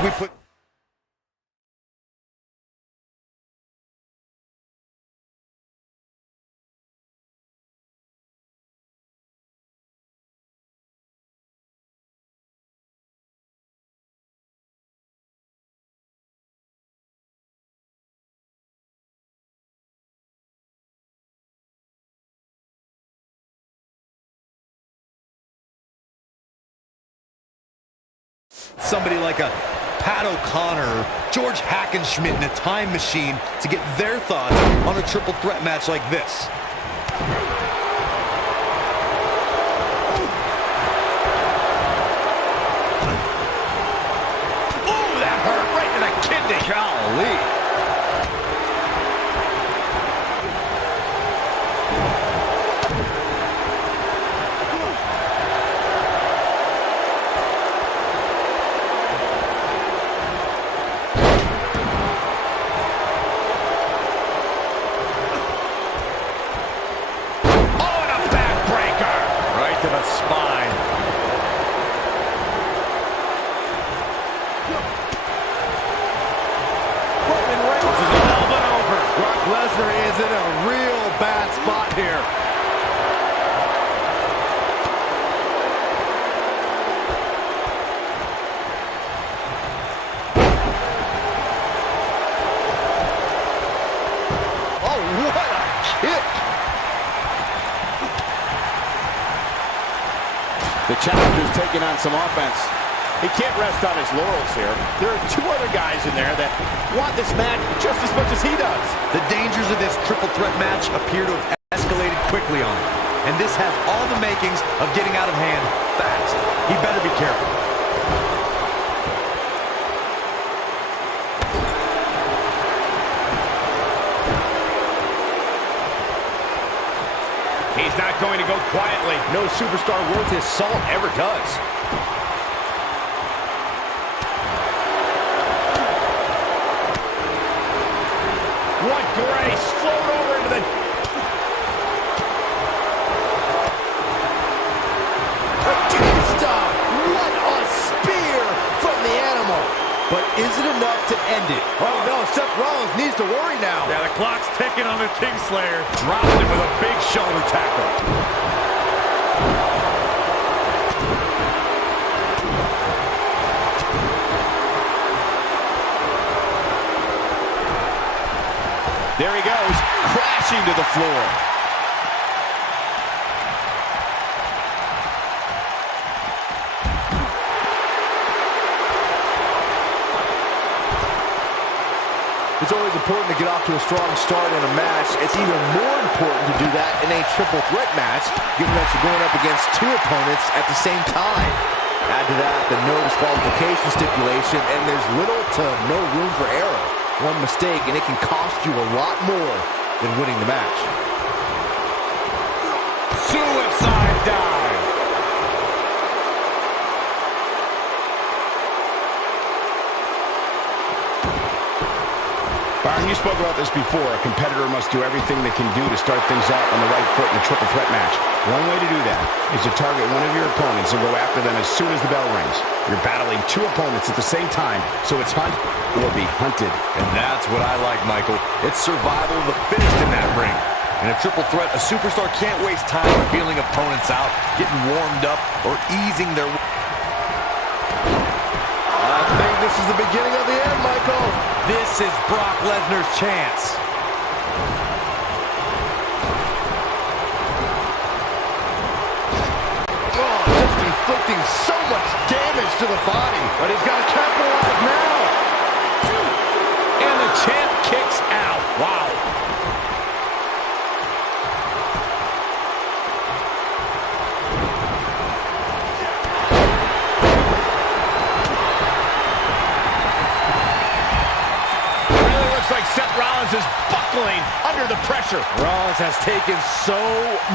if we put... somebody like a Pat O'Connor or George Hackenschmidt in a time machine to get their thoughts on a triple threat match like this. Oh, that hurt right to the kidney. Golly. Is in a real bad spot here. Oh, what a kick! The challenger's taking on some offense. He can't rest on his laurels here. There are two other guys in there that want this match just as much as he does. The dangers of this triple threat match appear to have escalated quickly on him. And this has all the makings of getting out of hand fast. He better be careful. He's not going to go quietly. No superstar worth his salt ever does. What grace! Float over into the... Batista! What a spear from the animal! But is it enough to end it? Oh no, Seth Rollins needs to worry now. Yeah, the clock's ticking on the Kingslayer. Dropped him with a big shoulder tackle. There he goes, crashing to the floor. It's always important to get off to a strong start in a match. It's even more important to do that in a triple threat match, given that you're going up against two opponents at the same time. Add to that the no disqualification stipulation, and there's little to no room for error. One mistake, and it can cost you a lot more than winning the match. Suicide dive. Byron, you spoke about this before. A competitor must do everything they can do to start things out on the right foot in a triple threat match. One way to do that is to target one of your opponents and go after them as soon as the bell rings. You're battling two opponents at the same time, so it's hunt or be hunted. And that's what I like, Michael. It's survival of the fittest in that ring. In a triple threat, a superstar can't waste time feeling opponents out, getting warmed up, or easing their... I think this is the beginning of the end, Michael. This is Brock Lesnar's chance. Oh, just inflicting so much damage to the body. But he's got to capitalize now. And the champ kicks out. Wow. Seth Rollins is buckling under the pressure. Rollins has taken so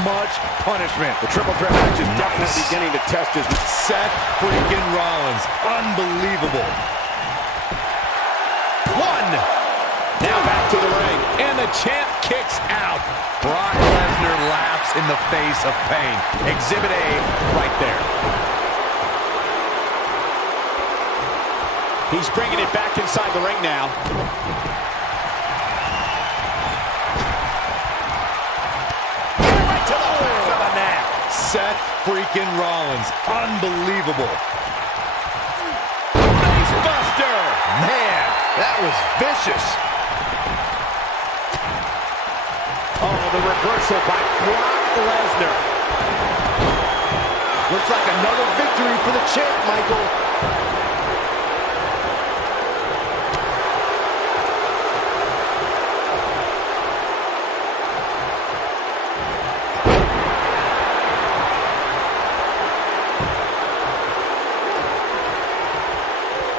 much punishment. The triple threat match is definitely beginning to test his... Seth freaking Rollins. Unbelievable. One. Now back to the ring. And the champ kicks out. Brock Lesnar laughs in the face of pain. Exhibit A right there. He's bringing it back inside the ring now. Right to the neck. Seth freaking Rollins. Unbelievable. Facebuster. Man, that was vicious. Oh, the reversal by Brock Lesnar. Looks like another victory for the champ, Michael.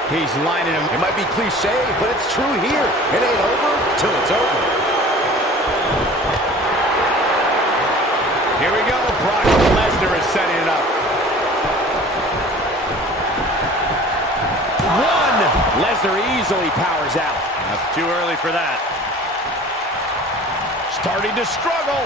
He's lining him. It might be cliche, but it's true here. It ain't over till it's over. Here we go. Brock Lesnar is setting it up. One. Lesnar easily powers out. That's too early for that. Starting to struggle.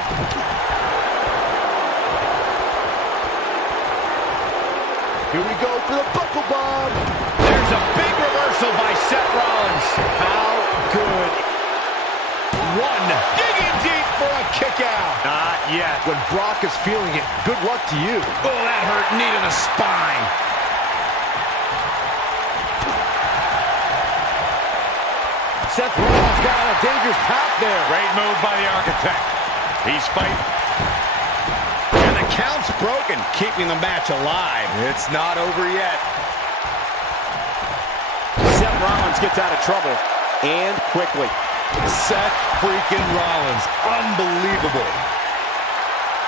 Here we go for the buckle bomb. There's a big reversal by Seth Rollins. How good. One. Digging deep for a kick out. Not yet. When Brock is feeling it, good luck to you. Oh, that hurt. Knee to the spine. Seth Rollins got on a dangerous path there. Great move by the Architect. He's fighting. And the count's broken, keeping the match alive. It's not over yet. Seth Rollins gets out of trouble, and quickly. Seth freaking Rollins. Unbelievable.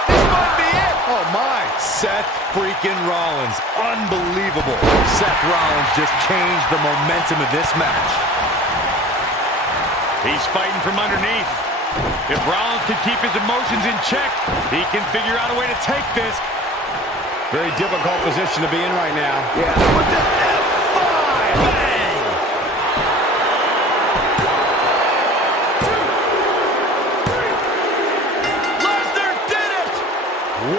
This might be it. Oh, my. Seth freaking Rollins. Unbelievable. Seth Rollins just changed the momentum of this match. He's fighting from underneath. If Rollins can keep his emotions in check, he can figure out a way to take this. Very difficult position to be in right now. Yeah. With the F5. Bang! Lesnar did it!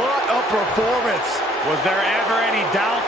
What a performance. Was there ever any doubt?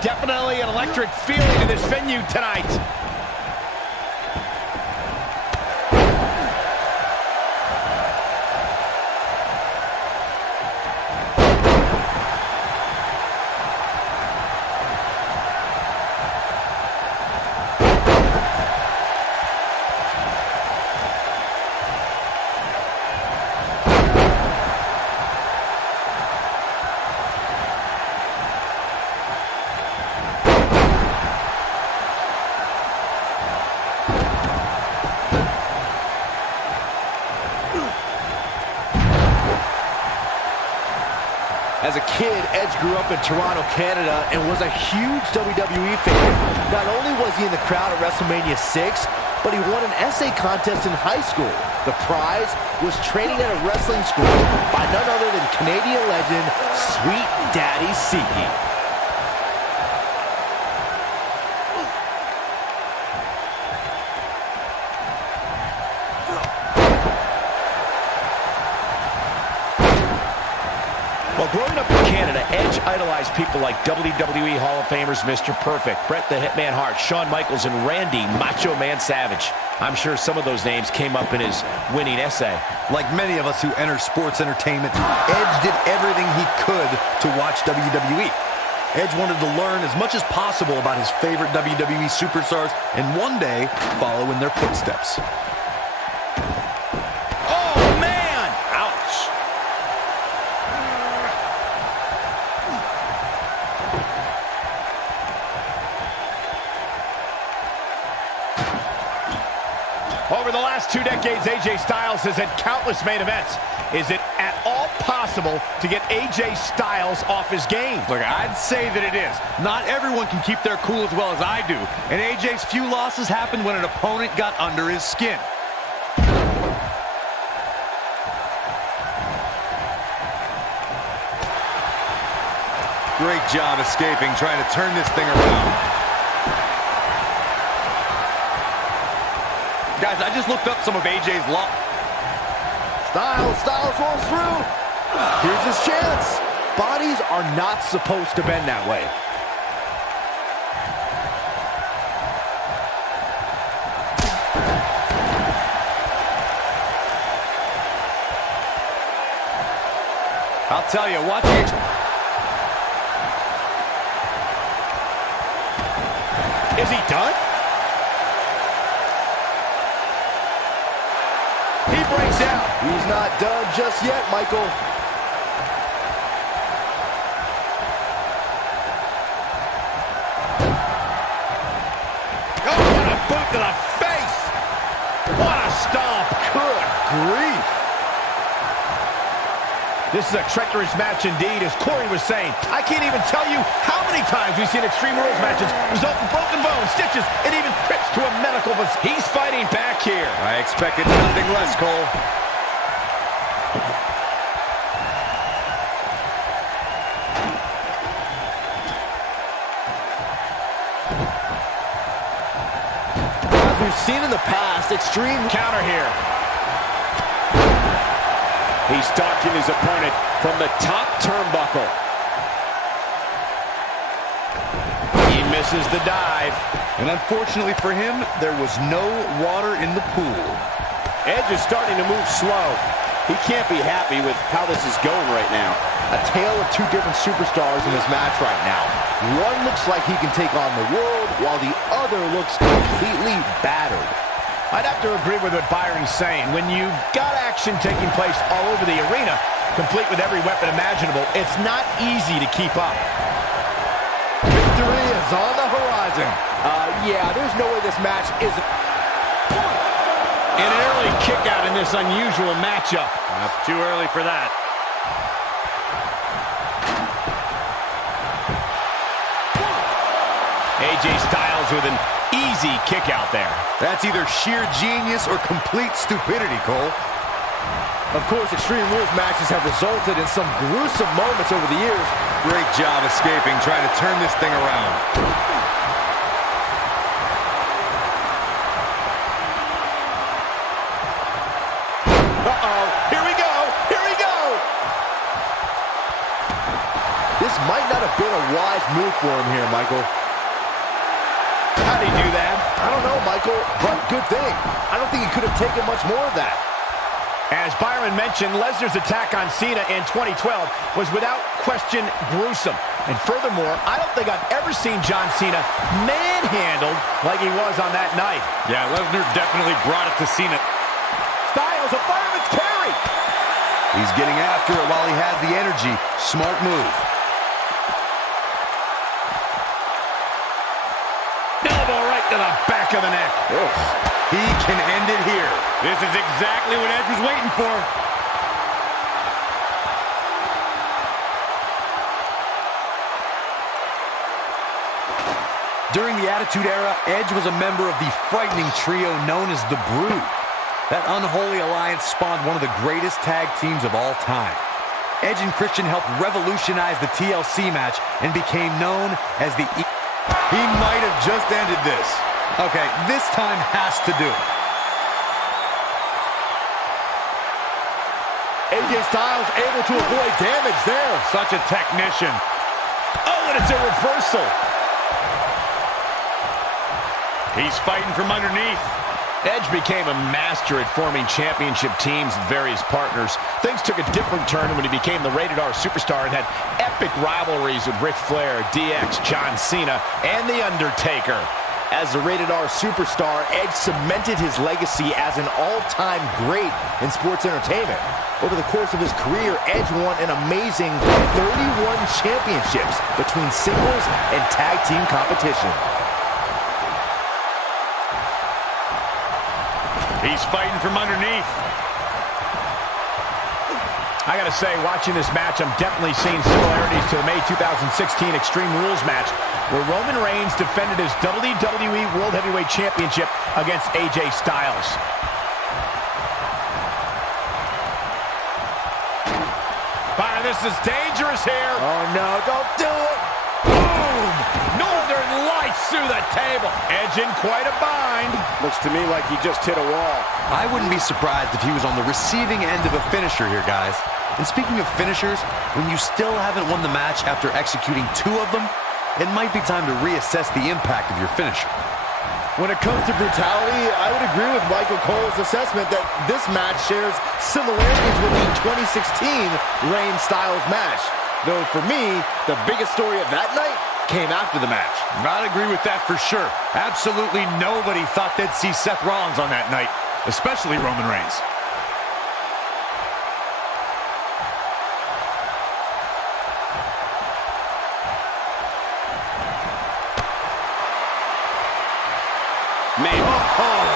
Definitely an electric feeling in this venue tonight. As a kid, Edge grew up in Toronto, Canada, and was a huge WWE fan. Not only was he in the crowd at WrestleMania 6, but he won an essay contest in high school. The prize was training at a wrestling school by none other than Canadian legend, Sweet Daddy Siki. Well, growing up in Canada, Edge idolized people like WWE Hall of Famers Mr. Perfect, Bret the Hitman Hart, Shawn Michaels, and Randy Macho Man Savage. I'm sure some of those names came up in his winning essay. Like many of us who enter sports entertainment, Edge did everything he could to watch WWE. Edge wanted to learn as much as possible about his favorite WWE superstars and one day follow in their footsteps. Oh, man! Ouch! Over the last 2 decades, AJ Styles has had countless main events. Is it at all possible to get AJ Styles off his game? Look, I'd say that it is. Not everyone can keep their cool as well as I do, and AJ's few losses happened when an opponent got under his skin. Great job escaping, trying to turn this thing around. Guys, I just looked up some of AJ's Styles rolls through. Here's his chance. Bodies are not supposed to bend that way. I'll tell you, watch it. Is he done? He breaks out. He's not done just yet, Michael. Oh, what a boot to the face! What a stomp! Good grief. This is a treacherous match indeed, as Corey was saying. I can't even tell you how many times we've seen Extreme Rules matches result in broken bones, stitches, and even trips to a medical facility. He's fighting back here. I expected nothing less, Cole. As we've seen in the past, Extreme Counter here. He's stalking his opponent from the top turnbuckle. He misses the dive. And unfortunately for him, there was no water in the pool. Edge is starting to move slow. He can't be happy with how this is going right now. a tale of two different superstars in this match right now. One looks like he can take on the world, while the other looks completely battered. I'd have to agree with what Byron's saying. When you've got action taking place all over the arena, complete with every weapon imaginable, it's not easy to keep up. Victory is on the horizon. Yeah, there's no way this match isn't... An early kick out in this unusual matchup. That's too early for that. AJ Styles with an easy kick out there. That's either sheer genius or complete stupidity, Cole. Of course, Extreme Rules matches have resulted in some gruesome moments over the years. Great job escaping, trying to turn this thing around. Here we go! Here we go! This might not have been a wise move for him here, Michael. How'd he do that? I don't know, Michael, but good thing. I don't think he could have taken much more of that. As Byron mentioned, Lesnar's attack on Cena in 2012 was without question gruesome. And furthermore, I don't think I've ever seen John Cena manhandled like he was on that night. Yeah, Lesnar definitely brought it to Cena. Styles, a fireman's carry! He's getting after it while he has the energy. Smart move. Elbow right to the back of the neck. He can end it here. This is exactly what Edge was waiting for. During the Attitude Era, Edge was a member of the frightening trio known as the Brood. That unholy alliance spawned one of the greatest tag teams of all time. Edge and Christian helped revolutionize the TLC match and became known as the... He might have just ended this. Okay, this time has to do it. AJ Styles able to avoid damage there. Such a technician. Oh, and it's a reversal. He's fighting from underneath. Edge became a master at forming championship teams with various partners. Things took a different turn when he became the Rated R superstar and had epic rivalries with Ric Flair, DX, John Cena, and The Undertaker. As the Rated R superstar, Edge cemented his legacy as an all-time great in sports entertainment. Over the course of his career, Edge won an amazing 31 championships between singles and tag team competition. He's fighting from underneath. I gotta say, watching this match, I'm definitely seeing similarities to the May 2016 Extreme Rules match, where Roman Reigns defended his WWE World Heavyweight Championship against AJ Styles. Fire, this is dangerous here. Oh no, don't do it! Boom! Northern Lights through the table. Edge in quite a bind. Looks to me like he just hit a wall. I wouldn't be surprised if he was on the receiving end of a finisher here, guys. And speaking of finishers, when you still haven't won the match after executing 2 of them, it might be time to reassess the impact of your finisher. When it comes to brutality, I would agree with Michael Cole's assessment that this match shares similarities with the 2016 Reigns-Styles match. Though for me, the biggest story of that night came after the match. I'd agree with that for sure. Absolutely nobody thought they'd see Seth Rollins on that night, especially Roman Reigns.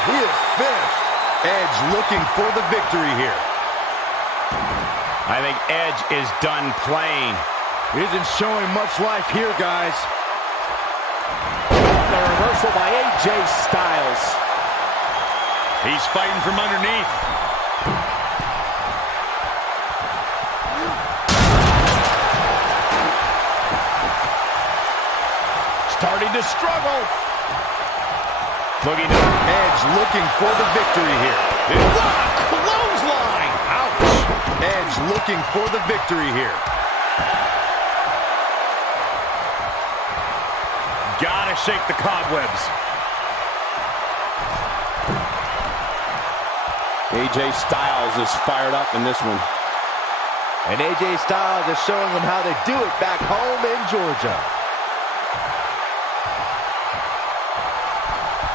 He is finished. Edge looking for the victory here. I think Edge is done playing. He isn't showing much life here, guys. The reversal by AJ Styles. He's fighting from underneath. Starting to struggle. Looking to Edge looking for the victory here. what a clothesline! Ouch! Edge looking for the victory here. Gotta shake the cobwebs. AJ Styles is fired up in this one. And AJ Styles is showing them how they do it back home in Georgia.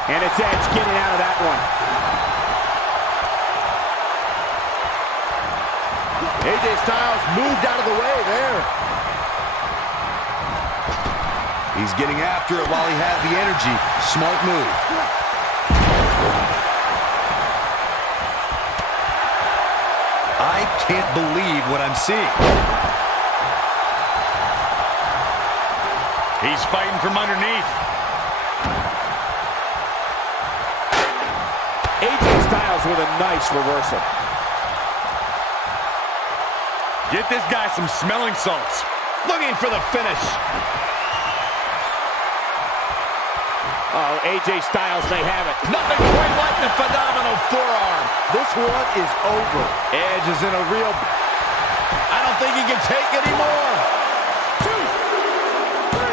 And it's Edge getting out of that one. AJ Styles moved out of the way there. He's getting after it while he has the energy. Smart move. I can't believe what I'm seeing. He's fighting from underneath. AJ Styles with a nice reversal. Get this guy some smelling salts. looking for the finish. Oh, AJ Styles may have it. Nothing quite like the phenomenal forearm. This one is over. Edge is in a real... I don't think he can take anymore. 2, 3.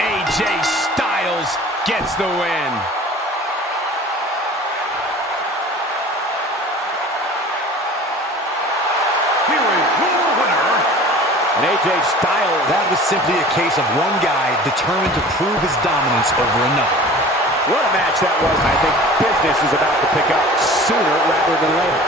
AJ Styles gets the win. Here is your winner. And AJ Styles. That was simply a case of one guy determined to prove his dominance over another. What a match that was. I think business is about to pick up sooner rather than later.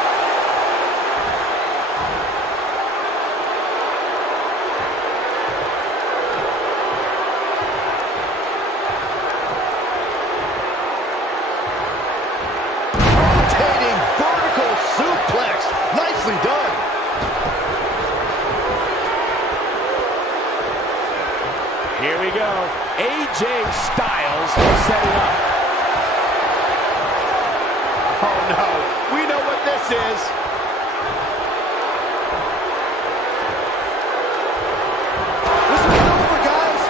Rotating vertical suplex. Nicely done. Here we go. AJ Styles setting up. Oh no, we know what this is. This is over, guys.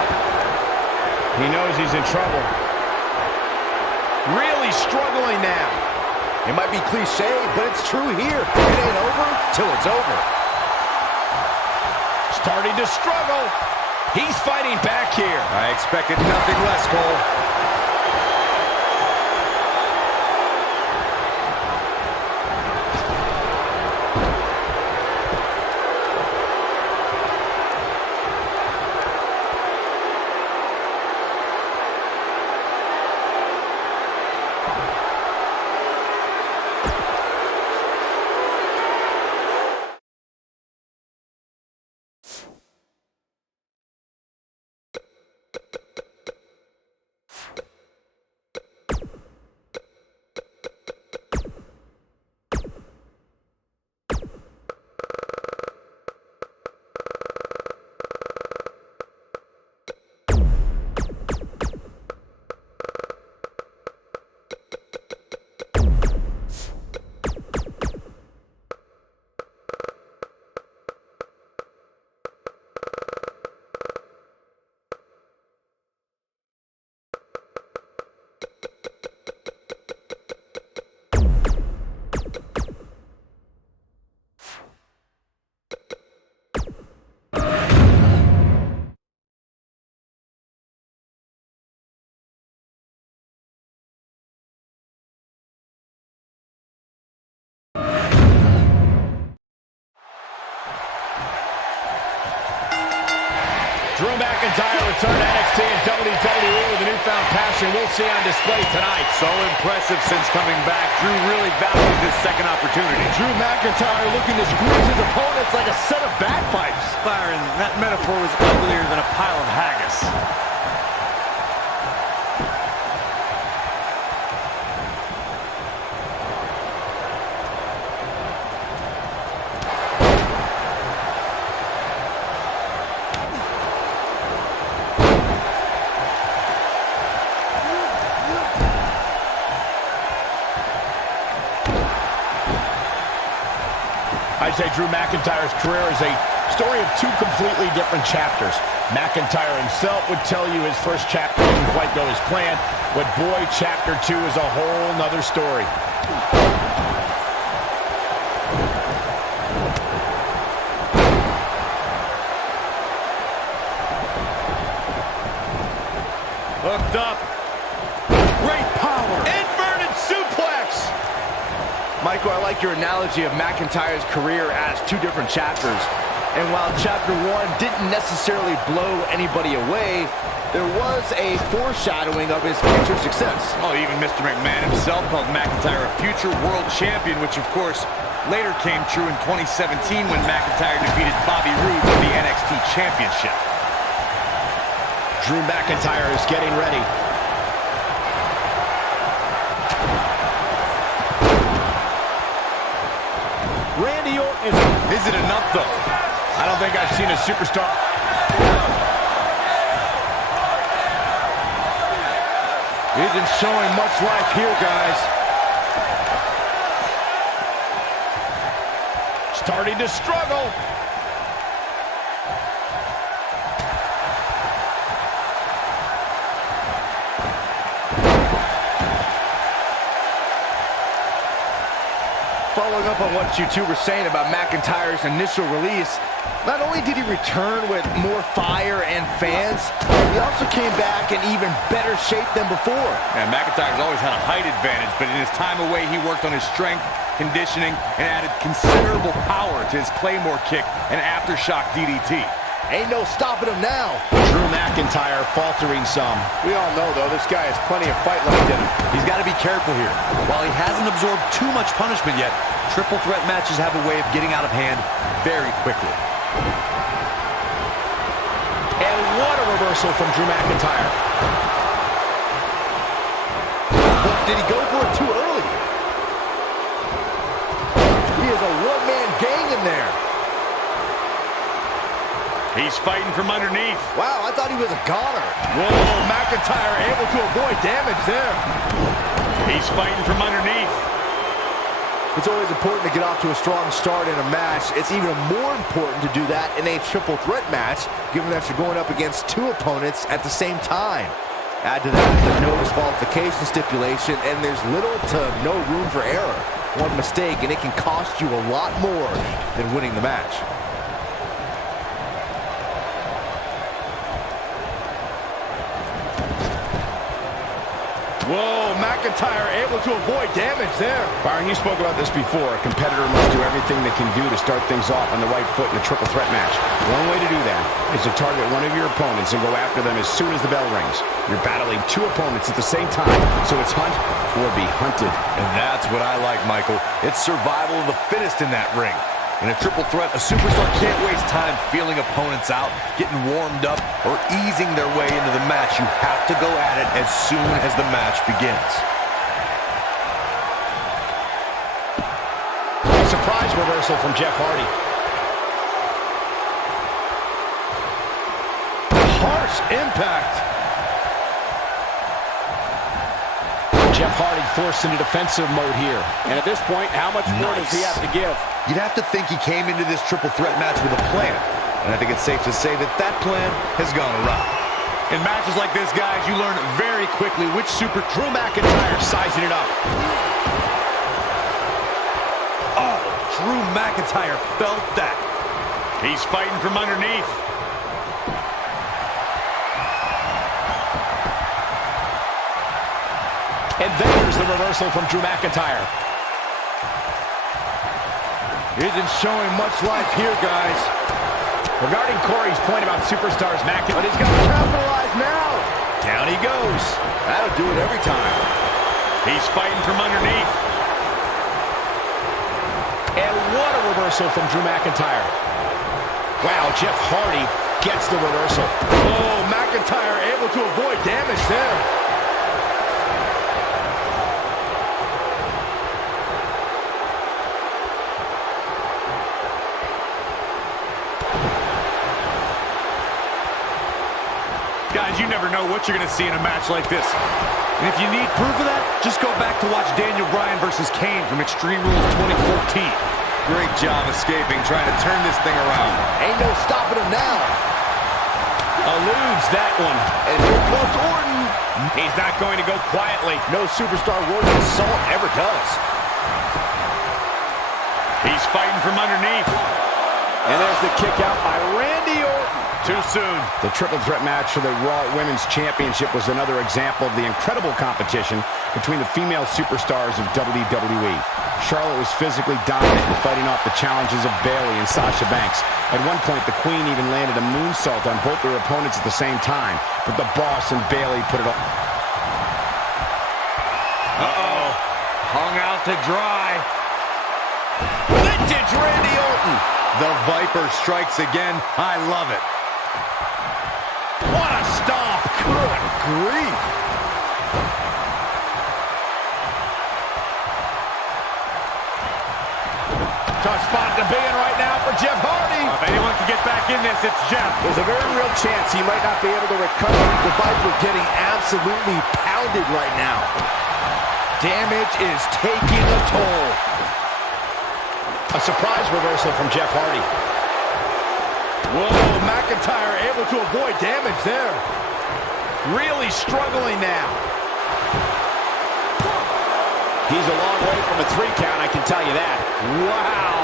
He knows he's in trouble. Really struggling now. It might be cliche, but it's true here. It ain't over till it's over. Starting to struggle. He's fighting back here. I expected nothing less, Cole. Drew McIntyre returned to NXT and WWE with a newfound passion we'll see on display tonight. So impressive since coming back. Drew really values this second opportunity. Drew McIntyre looking to squeeze his opponents like a set of bagpipes. Byron, that metaphor was uglier than a pile of haggis. I'd say Drew McIntyre's career is a story of two completely different chapters. McIntyre himself would tell you his first chapter didn't quite go as planned, but boy, chapter 2 is a whole nother story. Hooked up. Great power. Inverted suplex. Michael, I like your analogy of McIntyre's career as two different chapters. And while chapter 1 didn't necessarily blow anybody away, there was a foreshadowing of his future success. Oh, even Mr. McMahon himself called McIntyre a future world champion, which of course later came true in 2017 when McIntyre defeated Bobby Roode for the NXT Championship. Drew McIntyre is getting ready. Randy Orton is it enough, though? I don't think I've seen a superstar. Isn't showing much life here, guys. Starting to struggle. Following up on what you two were saying about McIntyre's initial release, not only did he return with more fire and fans, he also came back in even better shape than before. Yeah, McIntyre's always had a height advantage, but in his time away, he worked on his strength, conditioning, and added considerable power to his Claymore kick and aftershock DDT. Ain't no stopping him now. Drew McIntyre faltering some. We all know, though, this guy has plenty of fight left in him. He's got to be careful here. While he hasn't absorbed too much punishment yet, triple threat matches have a way of getting out of hand very quickly. And what a reversal from Drew McIntyre. But did he go for it too early? He is a one-man gang in there. He's fighting from underneath. Wow, I thought he was a goner. Whoa, McIntyre able to avoid damage there. He's fighting from underneath. It's always important to get off to a strong start in a match. It's even more important to do that in a triple threat match, given that you're going up against two opponents at the same time. Add to that the no disqualification stipulation, and there's little to no room for error. One mistake, and it can cost you a lot more than winning the match. Whoa, McIntyre able to avoid damage there. Byron, you spoke about this before. A competitor must do everything they can do to start things off on the right foot in a triple threat match. One way to do that is to target one of your opponents and go after them as soon as the bell rings. You're battling two opponents at the same time, so it's hunt or be hunted. And that's what I like, Michael. It's survival of the fittest in that ring. In a triple threat, a superstar can't waste time feeling opponents out, getting warmed up, or easing their way into the match. You have to go at it as soon as the match begins. A surprise reversal from Jeff Hardy. Harsh impact. Jeff Hardy forced into defensive mode here. And at this point, how much more does he have to give? You'd have to think he came into this triple threat match with a plan. And I think it's safe to say that that plan has gone awry. In matches like this, guys, you learn very quickly which Drew McIntyre sizing it up. Oh, Drew McIntyre felt that. He's fighting from underneath. And there's the reversal from Drew McIntyre. Isn't showing much life here, guys. Regarding Corey's point about superstars, but he's got to capitalize now. Down he goes. That'll do it every time. He's fighting from underneath. And what a reversal from Drew McIntyre. Wow, Jeff Hardy gets the reversal. Oh, McIntyre able to avoid damage there. Guys, you never know what you're going to see in a match like this. And if you need proof of that, just go back to watch Daniel Bryan versus Kane from Extreme Rules 2014. Great job escaping, trying to turn this thing around. Ain't no stopping him now. Eludes that one. And here comes Orton. He's not going to go quietly. No superstar worth his salt ever does. He's fighting from underneath. And there's the kick out by Randy Orton. Too soon. The triple threat match for the Raw Women's Championship was another example of the incredible competition between the female superstars of WWE. Charlotte was physically dominant in fighting off the challenges of Bayley and Sasha Banks. At one point, the Queen even landed a moonsault on both their opponents at the same time, but the Boss and Bayley put it all. Uh-oh. Hung out to dry. Vintage Randy Orton. The Viper strikes again. I love it. What a stomp. Good grief. Tough spot to be in right now for Jeff Hardy. If anyone can get back in this, it's Jeff. There's a very real chance he might not be able to recover. The Viper getting absolutely pounded right now. Damage is taking a toll. A surprise reversal from Jeff Hardy. Whoa, McIntyre able to avoid damage there. Really struggling now. He's a long way from a 3 count, I can tell you that. Wow.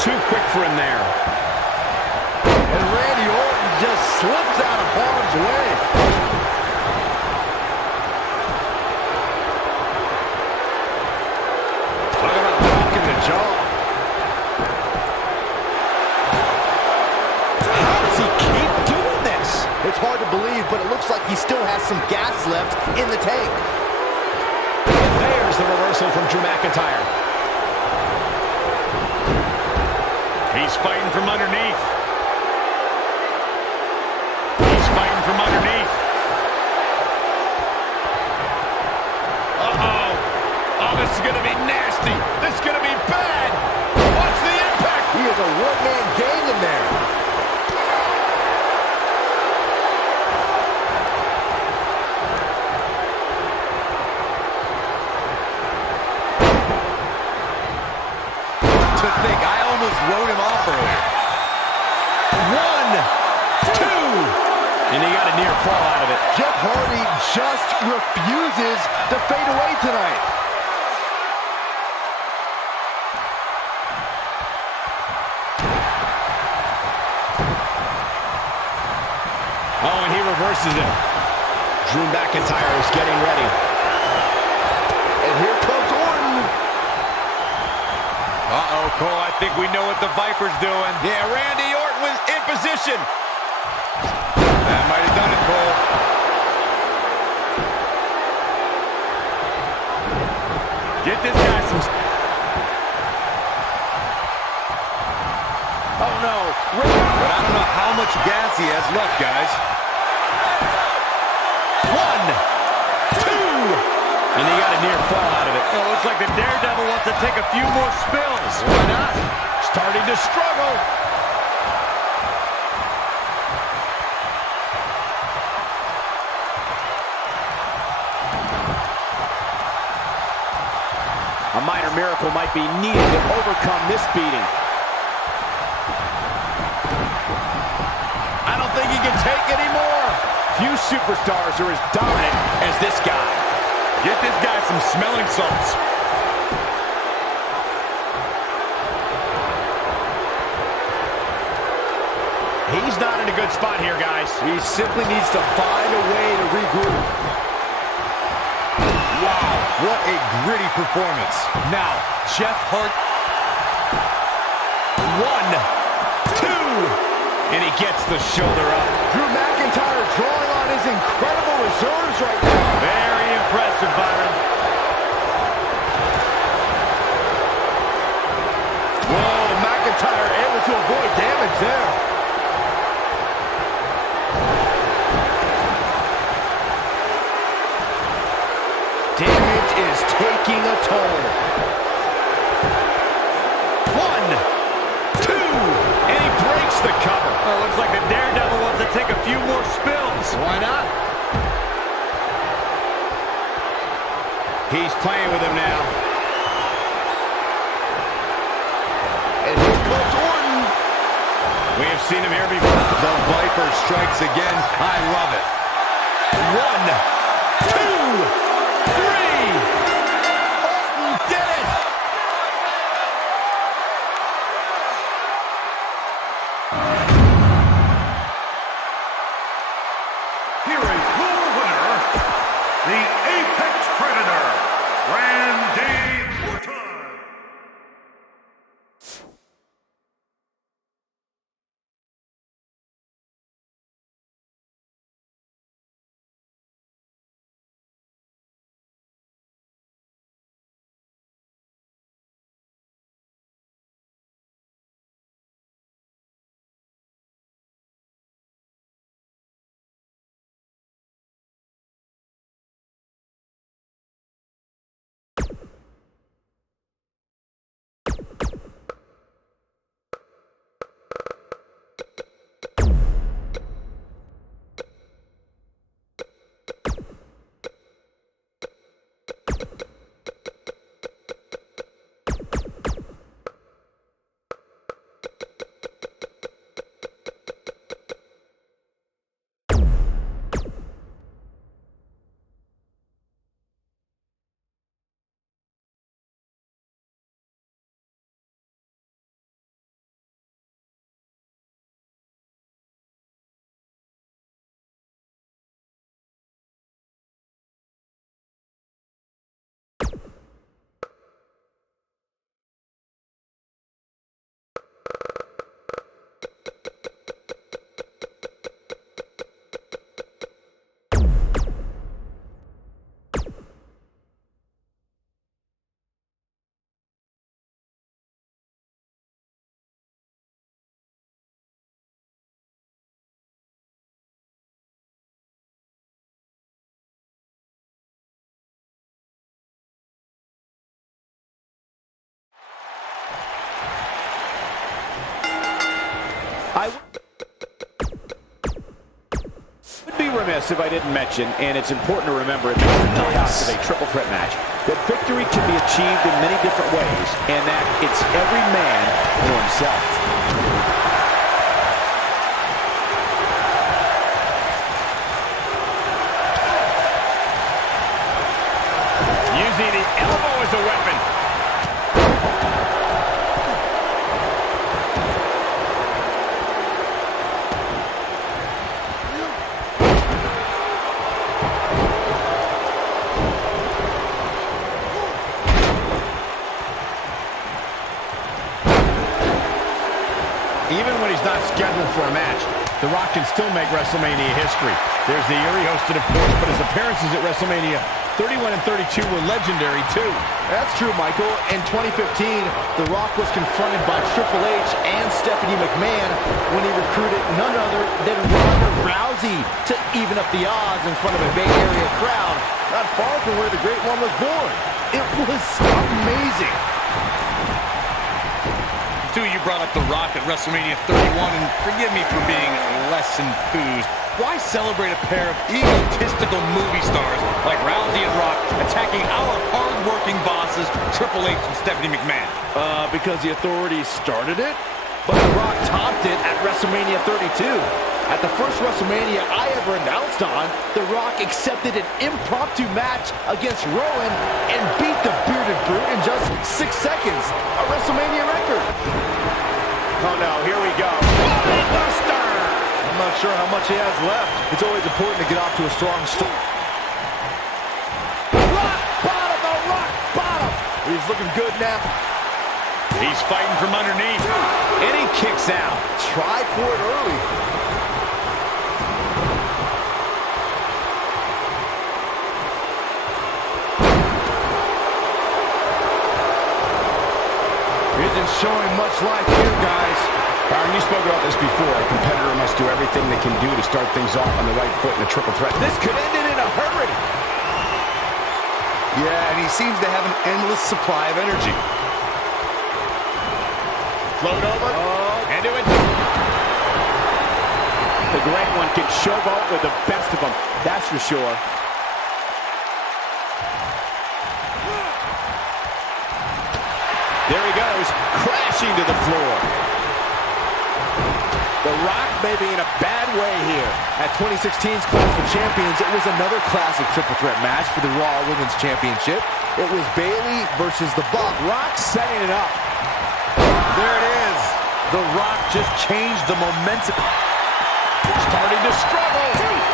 Too quick for him there. And Randy Orton just slips out of harm's way. Talk about rocking the jaw. How does he keep doing this? It's hard to believe, but it looks like he still has some gas left in the tank. And there's the reversal from Drew McIntyre. He's fighting from underneath. He's fighting from underneath. Uh-oh. Oh, this is going to be nasty. This is going to be bad. Watch the impact. He is a one-man gang in there. To think, I almost wrote him off earlier. two, and he got a near fall out of it. Jeff Hardy just refuses to fade away tonight. Oh, and he reverses it. Drew McIntyre is getting ready. And here comes Orton. Uh-oh, Cole, I think we know what the Viper's doing. Yeah, Randy Orton was in position. That might have done it, Cole. Get this guy some... Oh, no. But I don't know how much gas he has left, guys. One, two, and he got a near fall out of it. It looks like the Daredevil wants to take a few more spills. Why not? Starting to struggle. A minor miracle might be needed to overcome this beating. I don't think he can take any more. Few superstars are as dominant as this guy. Get this guy some smelling salts. He's not in a good spot here, guys. He simply needs to find a way to regroup. Wow, what a gritty performance. Now, Jeff Hardy. One, two, and he gets the shoulder up. Drew McIntyre drawing on his incredible reserves right now. Very impressive, Byron. Whoa, McIntyre able to avoid damage there. Damage is taking a toll. One, two, and he breaks the cover. Oh, looks like the Daredevil wants to take a few more spills. Why not? He's playing with him now. And here comes Orton. We have seen him here before. The Viper strikes again. I love it. One, two, three. Orton did it. Here is your winner, the Apex Predator, Randy Orton. I would be remiss if I didn't mention, and it's important to remember in the chaos of a triple threat match, that victory can be achieved in many different ways, and that it's every man for himself. using the elbow as a weapon. Even when he's not scheduled for a match, The Rock can still make WrestleMania history. There's the year he hosted, of course, but his appearances at WrestleMania 31 and 32 were legendary, too. That's true, Michael. In 2015, The Rock was confronted by Triple H and Stephanie McMahon when he recruited none other than Ronda Rousey to even up the odds in front of a Bay Area crowd, not far from where the Great One was born. It was amazing. You brought up The Rock at WrestleMania 31, and forgive me for being less enthused. Why celebrate a pair of egotistical movie stars like Rousey and Rock attacking our hard-working bosses, Triple H and Stephanie McMahon? Because the authorities started it? But The Rock topped it at WrestleMania 32. At the first WrestleMania I ever announced on, The Rock accepted an impromptu match against Rowan and beat the Bearded Brute in just 6 seconds. A WrestleMania record. Oh no, here we go. Buster! I'm not sure how much he has left. It's always important to get off to a strong start. Rock bottom, the rock bottom! He's looking good now. He's fighting from underneath. And he kicks out. Tried for it early. Isn't showing much life here, guys. Byron, you spoke about this before. A competitor must do everything they can do to start things off on the right foot in a triple threat. This could end it in a hurry. Yeah, and he seems to have an endless supply of energy. Float over, into it. The Great One can showboat with the best of them, that's for sure. There he goes, crashing to the floor. The Rock may be in a bad way here. At 2016's Clash of Champions, it was another classic triple threat match for the Raw Women's Championship. It was Bayley versus The Buck. Rock setting it up. There it is. The Rock just changed the momentum. Starting to struggle.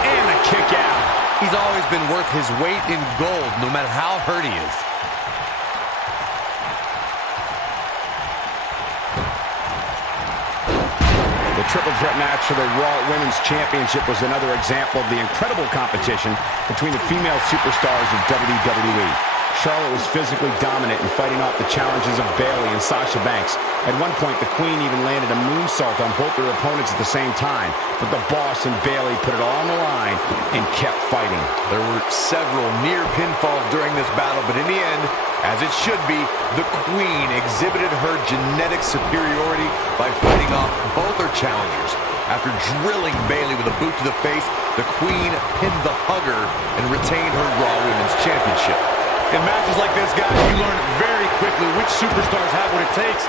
And a kick out. He's always been worth his weight in gold, no matter how hurt he is. The triple threat match for the Raw Women's Championship was another example of the incredible competition between the female superstars of WWE. Charlotte was physically dominant in fighting off the challenges of Bayley and Sasha Banks. At one point, the Queen even landed a moonsault on both their opponents at the same time. But the Boss and Bayley put it all on the line and kept fighting. There were several near pinfalls during this battle, but in the end, as it should be, the Queen exhibited her genetic superiority by fighting off both her challengers. After drilling Bayley with a boot to the face, the Queen pinned the hugger and retained her Raw Women's Championship. In matches like this, guys, you learn very quickly which superstars have what it takes.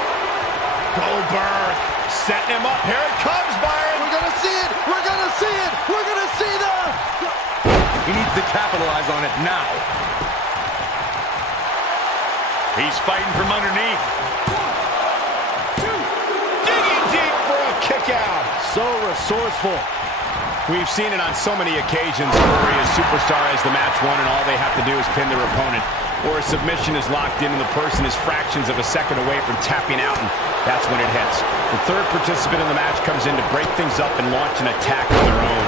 Goldberg setting him up. Here it comes, Byron. We're going to see it. We're going to see it. We're going to see the... He needs to capitalize on it now. He's fighting from underneath. Digging deep for a kick out. So resourceful. We've seen it on so many occasions where a superstar has the match won and all they have to do is pin their opponent. Or a submission is locked in and the person is fractions of a second away from tapping out, and that's when it hits. The third participant in the match comes in to break things up and launch an attack on their own.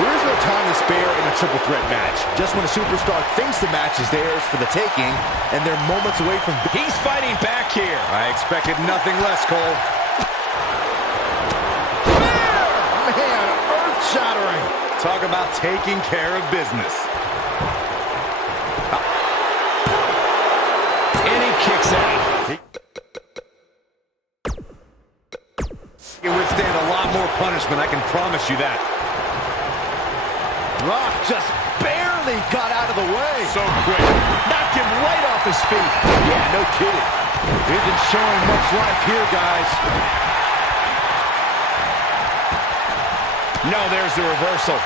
There is no time to spare in a triple threat match. Just when a superstar thinks the match is theirs for the taking, and they're moments away from... He's fighting back here. I expected nothing less, Cole. Man, earth-shattering. Talk about taking care of business. And he kicks out. He can withstand a lot more punishment, I can promise you that. Rock just barely got out of the way. So quick. Knocked him right off his feet. Yeah, no kidding. Isn't showing much life here, guys. No, there's the reversal.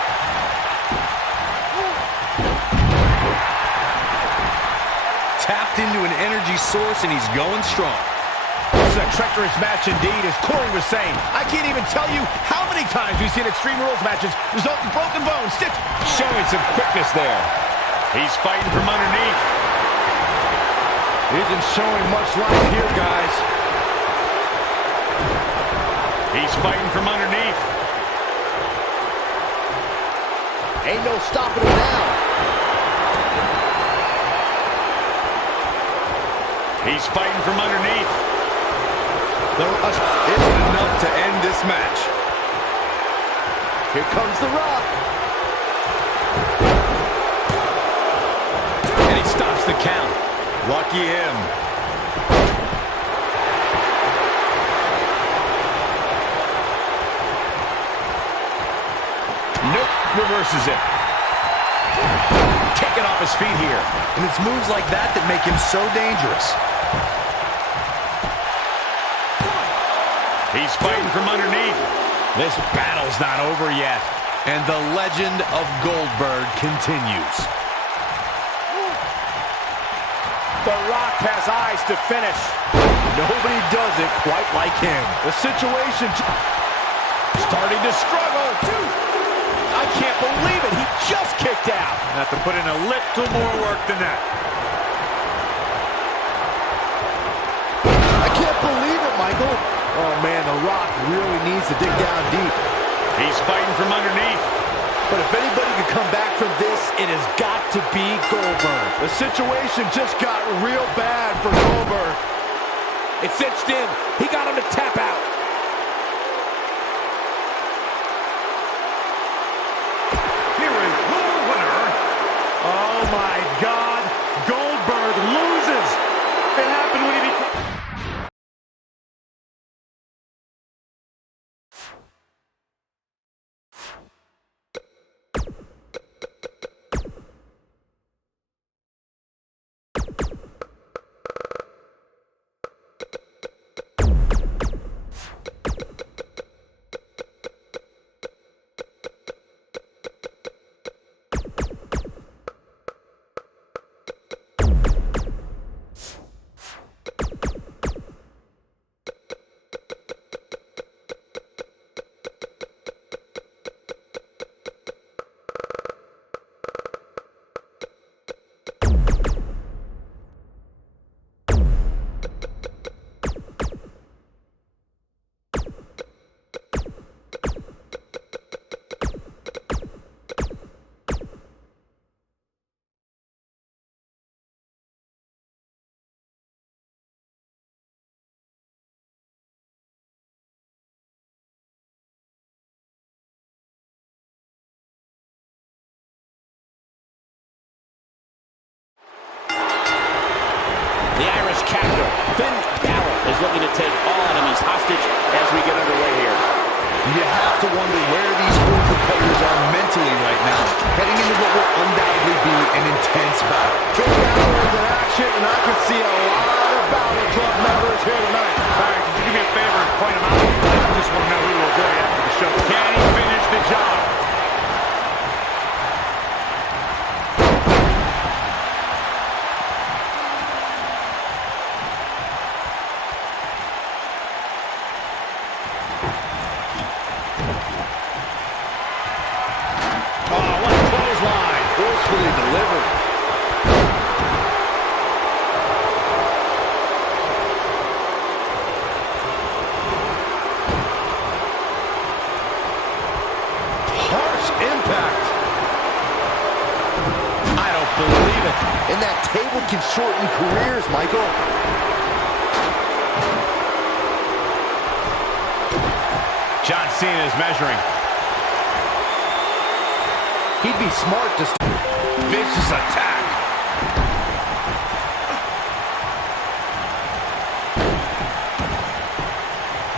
tapped into an energy source, and he's going strong. This is a treacherous match indeed, as Corey was saying. I can't even tell you how many times we've seen Extreme Rules matches result in broken bones, stitch. Showing some quickness there. He's fighting from underneath. Isn't showing much life here, guys. He's fighting from underneath. Ain't no stopping him now. He's fighting from underneath. The rush isn't enough to end this match. Here comes The Rock. And he stops the count. Lucky him. Nope, reverses it. Taking off his feet here. And it's moves like that that make him so dangerous. He's fighting from underneath. This battle's not over yet. And the legend of Goldberg continues. The Rock has eyes to finish. Nobody does it quite like him. The situation starting to struggle. I can't believe it. He just kicked out. Have to put in a little more work than that. I can't believe it, Michael. Oh, man, The Rock really needs to dig down deep. He's fighting from underneath. But if anybody could come back from this, it has got to be Goldberg. The situation just got real bad for Goldberg. It's cinched in. He got him to tap out. Here is your winner. Oh, my God. Goldberg loses. It happened when he became... The Irish captor, Finn Balor, is looking to take all enemies hostage as we get underway here. You have to wonder where these four competitors are mentally right now, heading into what will undoubtedly be an intense battle. Finn Balor is in action, and I can see a lot of Balor Club members here tonight. All right, could you do me a favor and point him out? I just want to know who to avoid after the show. Can he finish the job? Forcefully delivered. Harsh impact. I don't believe it. And that table can shorten careers, Michael. John Cena is measuring. He'd be smart to... Vicious attack.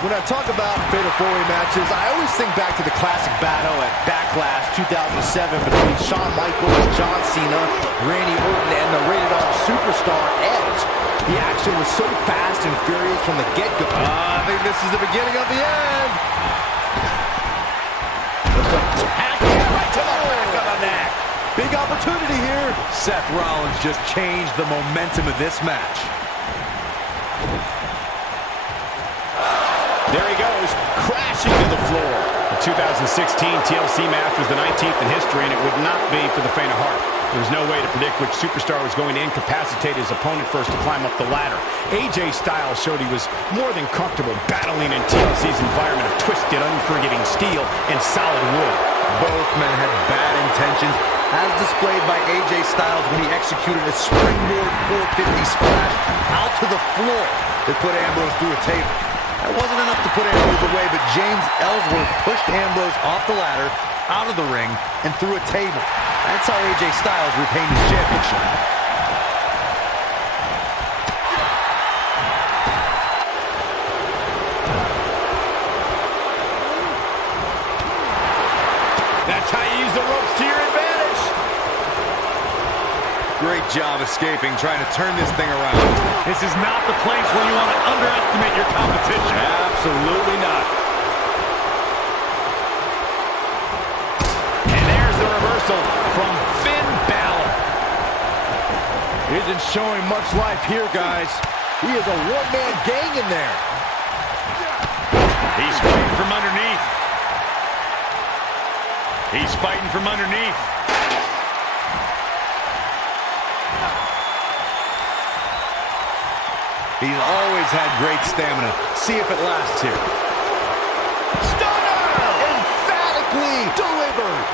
When I talk about Fatal 4-Way matches, I always think back to the classic battle at Backlash 2007 between Shawn Michaels, John Cena, Randy Orton, and the rated R superstar Edge. The action was so fast and furious from the get-go. I think this is the beginning of the end. Attack right to the back of the neck. Big opportunity here. Seth Rollins just changed the momentum of this match. There he goes, crashing to the floor. The 2016 TLC match was the 19th in history, and it would not be for the faint of heart. There was no way to predict which superstar was going to incapacitate his opponent first to climb up the ladder. AJ Styles showed he was more than comfortable battling in TLC's environment of twisted, unforgiving steel and solid wood. Both men had bad intentions, as displayed by AJ Styles when he executed a springboard 450 splash out to the floor that put Ambrose through a table. That wasn't enough to put Ambrose away, but James Ellsworth pushed Ambrose off the ladder, out of the ring, and through a table. That's how AJ Styles retained his championship. That's how you use the ropes to your advantage. Great job escaping, trying to turn this thing around. This is not the place where you want to underestimate your competition. Absolutely not. And there's the reversal from Finn Balor. Isn't showing much life here, guys. He is a one-man gang in there. He's fighting from underneath. He's fighting from underneath. He's always had great stamina. See if it lasts here. Stunner! Emphatically delivered.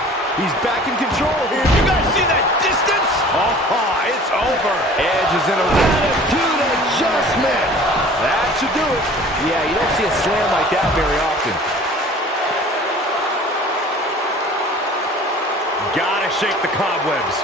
He's back in control here. You guys see that distance? Oh, it's over. Edge is in a attitude adjustment. That should do it. Yeah, you don't see a slam like that very often. Gotta shake the cobwebs.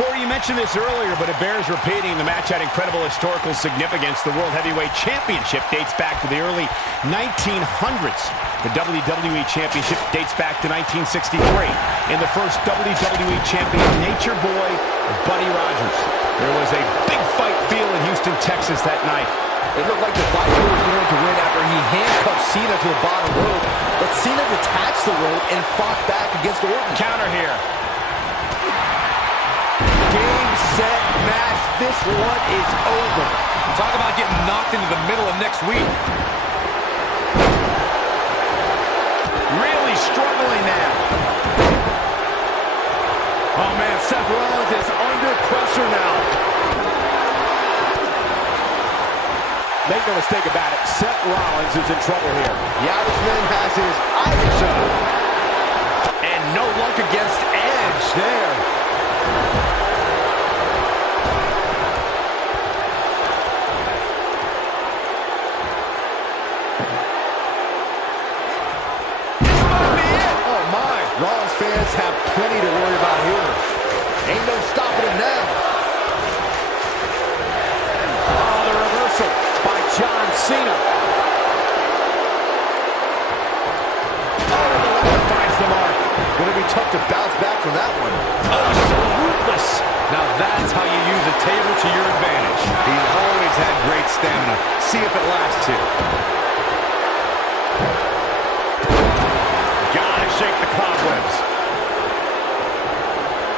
Corey, you mentioned this earlier, but it bears repeating. The match had incredible historical significance. The World Heavyweight Championship dates back to the early 1900s. The WWE Championship dates back to 1963. And the first WWE Champion, Nature Boy, Buddy Rogers. There was a big fight feel in Houston, Texas that night. It looked like the Viper was going to win after he handcuffed Cena to the bottom rope, but Cena detached the rope and fought back against Orton. Counter here. Game, set, match. This one is over. Talk about getting knocked into the middle of next week. Really struggling now. Oh, man, Seth Rollins is under pressure now. Make no mistake about it, Seth Rollins is in trouble here. The Irishman has his Irish up. And no luck against Edge there. This might be it. Oh, my. Rollins fans have plenty to worry about here. Ain't no stopping him now. Oh, the reversal by John Cena. Oh, the ladder finds the mark. Gonna be tough to bounce back from that one. Oh, so ruthless. Now that's how you use a table to your advantage. He's always had great stamina. See if it lasts here. Gotta shake the cobwebs.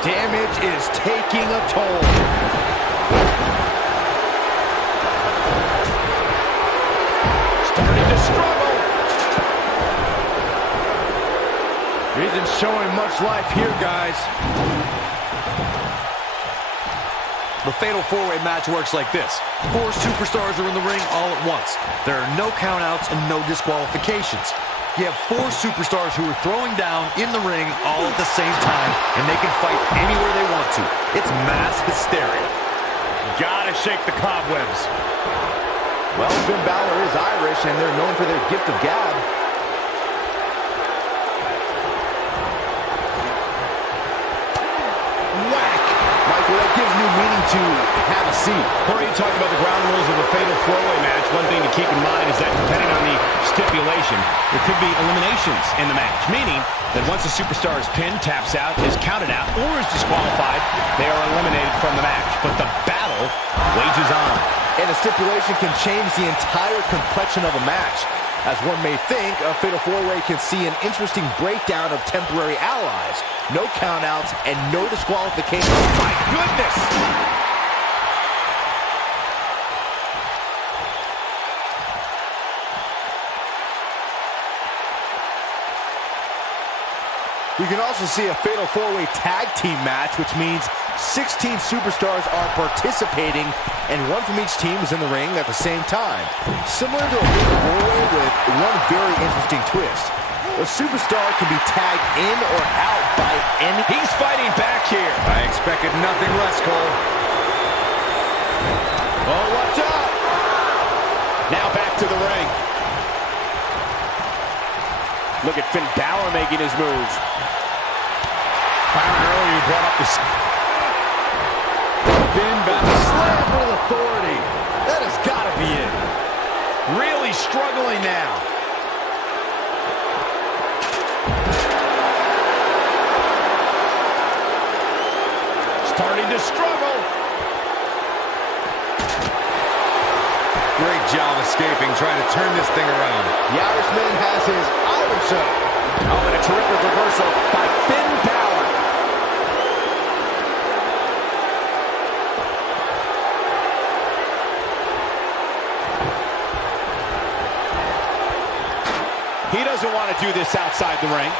Damage is taking a toll. Starting to struggle. Isn't showing much life here, guys. The Fatal 4-Way match works like this. 4 superstars are in the ring all at once. There are no countouts and no disqualifications. You have 4 superstars who are throwing down in the ring all at the same time, and they can fight anywhere they want to. It's mass hysteria. Gotta shake the cobwebs. Well, Finn Balor is Irish, and they're known for their gift of gab. see. Corey, you talked about the ground rules of a fatal four-way match. One thing to keep in mind is that depending on the stipulation, there could be eliminations in the match, meaning that once a superstar is pinned, taps out, is counted out, or is disqualified, they are eliminated from the match. But the battle wages on. And a stipulation can change the entire complexion of a match. As one may think, a fatal four-way can see an interesting breakdown of temporary allies. No countouts and no disqualification. Oh my goodness! We can also see a fatal four-way tag team match, which means 16 superstars are participating, and one from each team is in the ring at the same time. Similar to a fatal four-way with one very interesting twist. A superstar can be tagged in or out by any... He's fighting back here. I expected nothing less, Cole. Oh, watch out! Now back to the ring. Look at Finn Balor making his moves. Byron earlier brought up the... Finn Balor slammed with authority. That has got to be it. Really struggling now. Starting to struggle. Great job escaping, trying to turn this thing around. The Irishman has his Irish up. Oh, and a terrific reversal by Finn Balor. He doesn't want to do this outside the ring.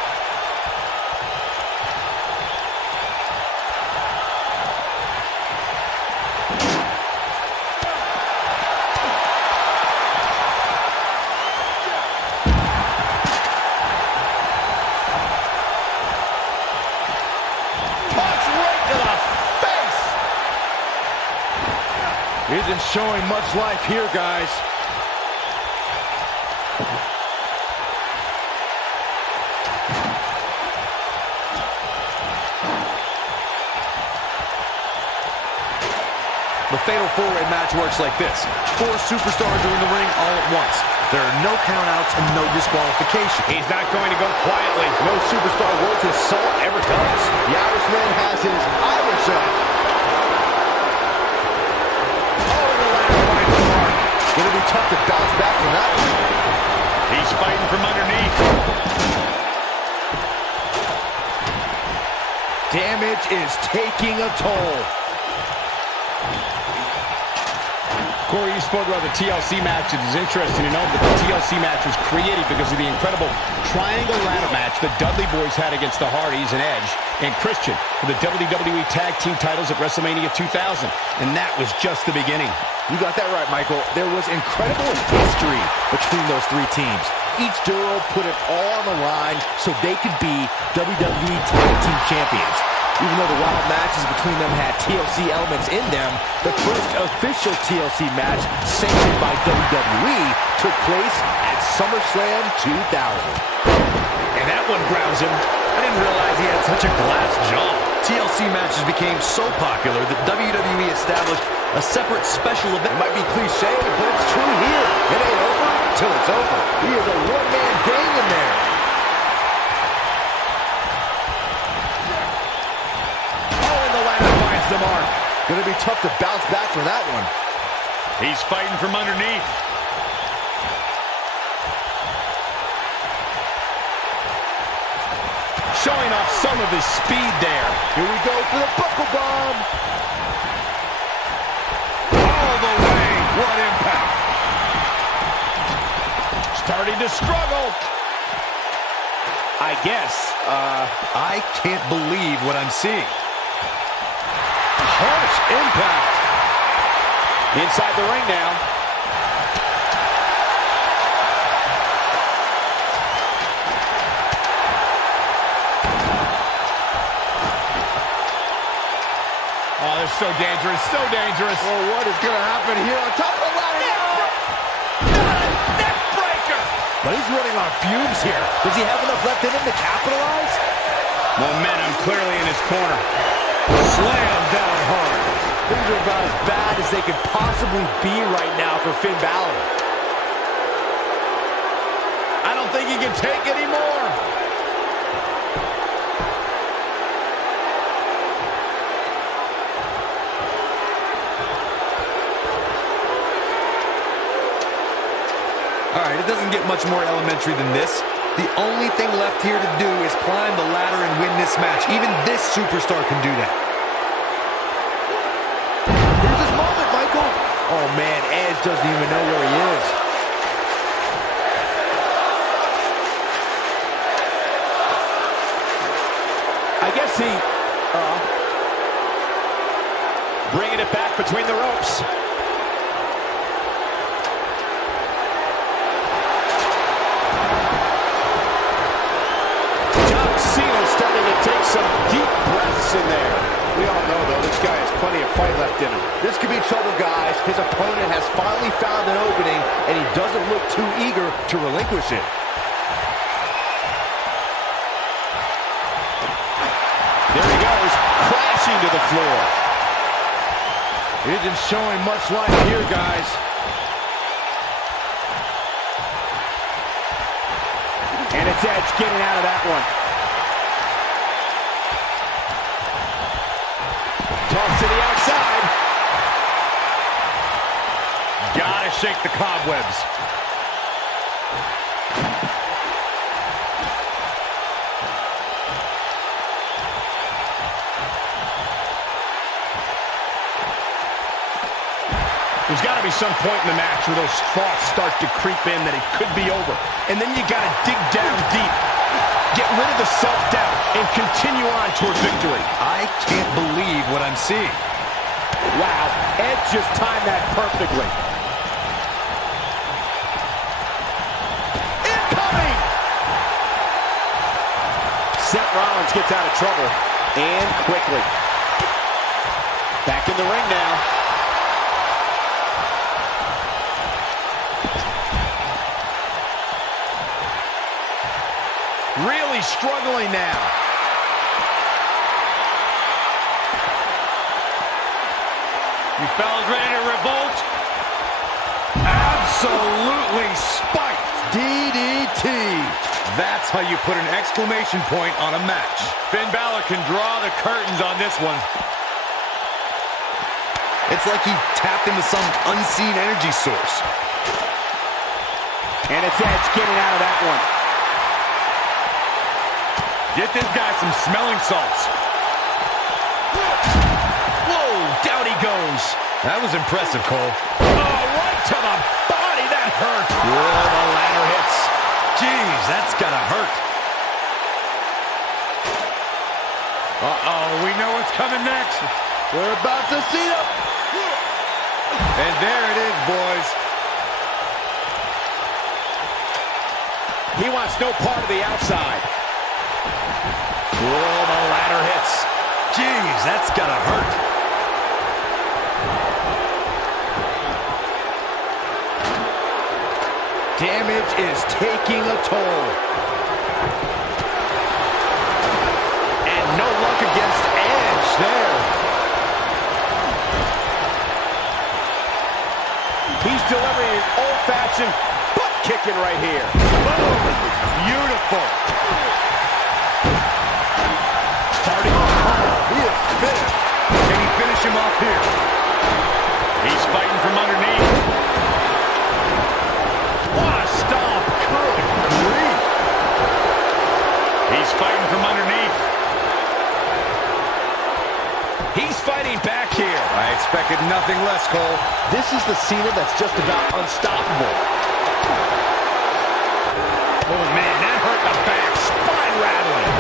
Isn't showing much life here, guys. The fatal four-way match works like this. 4 superstars are in the ring all at once. There are no countouts and no disqualification. He's not going to go quietly. No superstar worth his salt ever does. The Irishman has his Irish up. Going to be tough to bounce back from that one. He's fighting from underneath. Damage is taking a toll. Corey, you spoke about the TLC match. It is interesting to note that the TLC match was created because of the incredible triangle ladder match the Dudley Boys had against the Hardys and Edge and Christian for the WWE Tag Team titles at WrestleMania 2000. And that was just the beginning. You got that right, Michael. There was incredible history between those 3 teams. Each duo put it all on the line so they could be WWE Tag Team Champions. Even though the wild matches between them had TLC elements in them, the first official TLC match sanctioned by WWE took place at SummerSlam 2000. And that one grounds him. I didn't realize he had such a glass jaw. TLC matches became so popular that WWE established a separate special event. It might be cliche, but it's true here. It ain't over till it's over. He is a one-man gang in there. Oh, and the ladder finds the mark. Gonna be tough to bounce back from that one. He's fighting from underneath. Showing off some of his speed there. Here we go for the buckle bomb. All the way. What impact. Starting to struggle. I guess. I can't believe what I'm seeing. Harsh impact. Inside the ring now. Oh, they're so dangerous, so dangerous. Well, what is going to happen here on top of the ladder? Neck breaker. But he's running on fumes here. Does he have enough left in him to capitalize? Momentum clearly in his corner. Slam down hard. Things are about as bad as they could possibly be right now for Finn Balor. I don't think he can take any more. All right, it doesn't get much more elementary than this. The only thing left here to do is climb the ladder and win this match. Even this superstar can do that. Here's his moment, Michael. Oh, man, Edge doesn't even know where he is. I guess he, bringing it back between the ropes. John Cena starting to take some deep breaths in there. We all know, though, this guy has plenty of fight left in him. This could be trouble, guys. His opponent has finally found an opening, and he doesn't look too eager to relinquish it. There he goes, crashing to the floor. Isn't showing much life here, guys. And it's Edge getting out of that one. Toss to the outside. Gotta shake the cobwebs. There's got to be some point in the match where those thoughts start to creep in that it could be over. And then you got to dig down deep. Get rid of the self-doubt and continue on toward victory. I can't believe what I'm seeing. Wow, Edge just timed that perfectly. Incoming! Seth Rollins gets out of trouble, and quickly. Back in the ring now. Really struggling now. You fellas ready to revolt? Absolutely spiked. DDT. That's how you put an exclamation point on a match. Finn Balor can draw the curtains on this one. It's like he tapped into some unseen energy source. And it's Edge getting out of that one. Get this guy some smelling salts. Whoa, down he goes. That was impressive, Cole. Oh, right to the body. That hurt. Whoa, the ladder hits. Jeez, that's gotta hurt. Uh-oh, we know what's coming next. We're about to see them. And there it is, boys. He wants no part of the outside. Whoa, the ladder hits. Jeez, that's gotta hurt. Damage is taking a toll. And no luck against Edge there. He's delivering an old-fashioned butt kicking right here. Boom! Beautiful. Starting off, he is finished. Can he finish him off here? He's fighting from underneath. What a stomp. Good grief. He's fighting from underneath. He's fighting back here. I expected nothing less, Cole. This is the Cena that's just about unstoppable. Oh, man, that hurt the back. Spine rattling.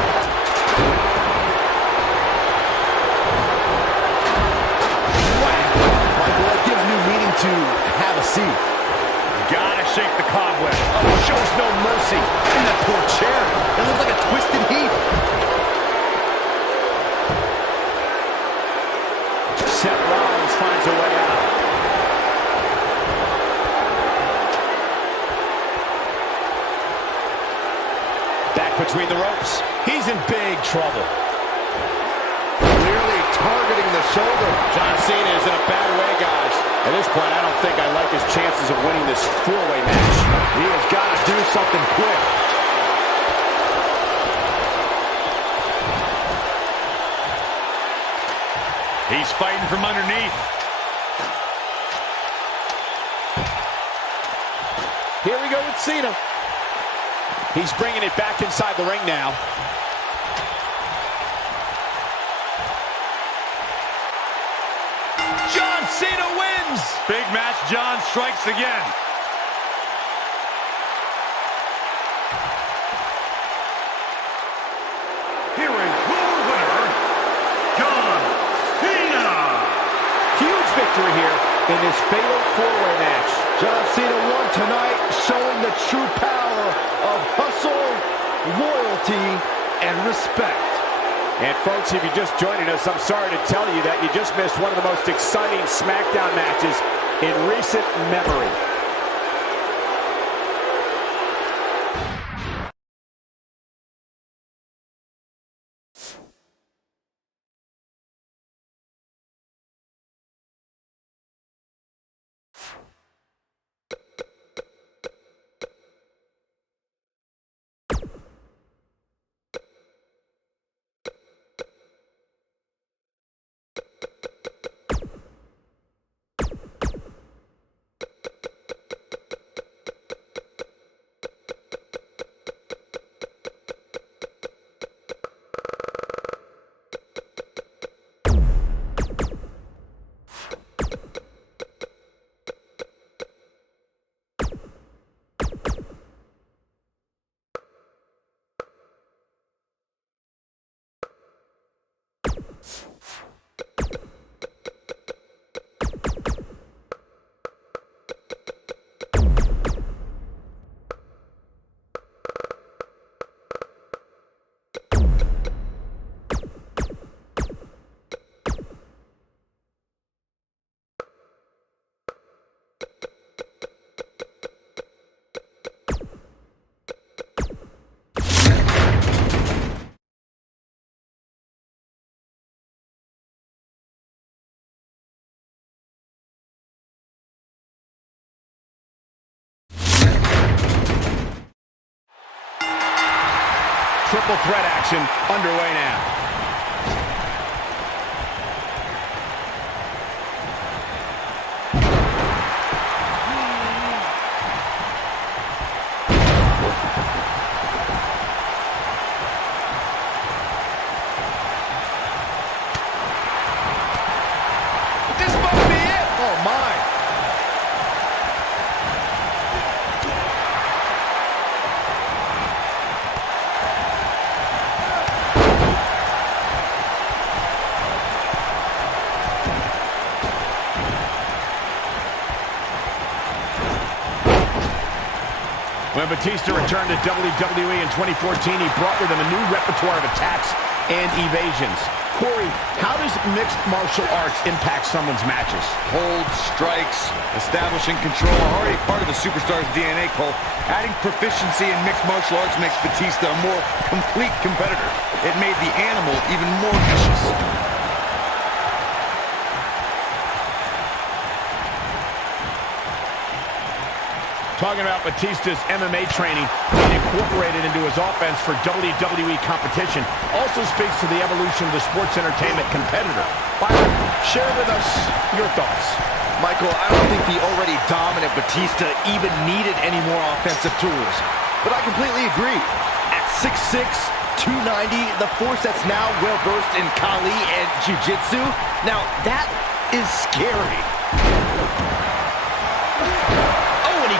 Michael, that gives new meaning to have a seat. Gotta shake the cobweb. Oh, shows no mercy. And that poor chair. It looks like a twisted heap. Seth Rollins finds a way out. Back between the ropes. He's in big trouble. Clearly targeting the shoulder. John Cena is in a bad way, guys. At this point, I don't think I like his chances of winning this four-way match. He has got to do something quick. He's fighting from underneath. Here we go with Cena. He's bringing it back inside the ring now. John Cena wins. Big match, John strikes again. Here is your winner, John Cena. Huge victory here in this fatal four-way match. John Cena won tonight, showing the true power of hustle, loyalty, and respect. And folks, if you're just joining us, I'm sorry to tell you that you just missed one of the most exciting SmackDown matches in recent memory. Triple threat action underway now. This might be it. Oh, my. When Batista returned to WWE in 2014, he brought with him a new repertoire of attacks and evasions. Corey, how does mixed martial arts impact someone's matches? Holds, strikes, establishing control, already part of the superstar's DNA, Cole. Adding proficiency in mixed martial arts makes Batista a more complete competitor. It made the animal even more vicious. Talking about Batista's MMA training being incorporated into his offense for WWE competition also speaks to the evolution of the sports entertainment competitor. Byron, share with us your thoughts. Michael, I don't think the already dominant Batista even needed any more offensive tools. But I completely agree. At 6'6", 290, the force that's now well-versed in Kali and Jiu-Jitsu, now that is scary.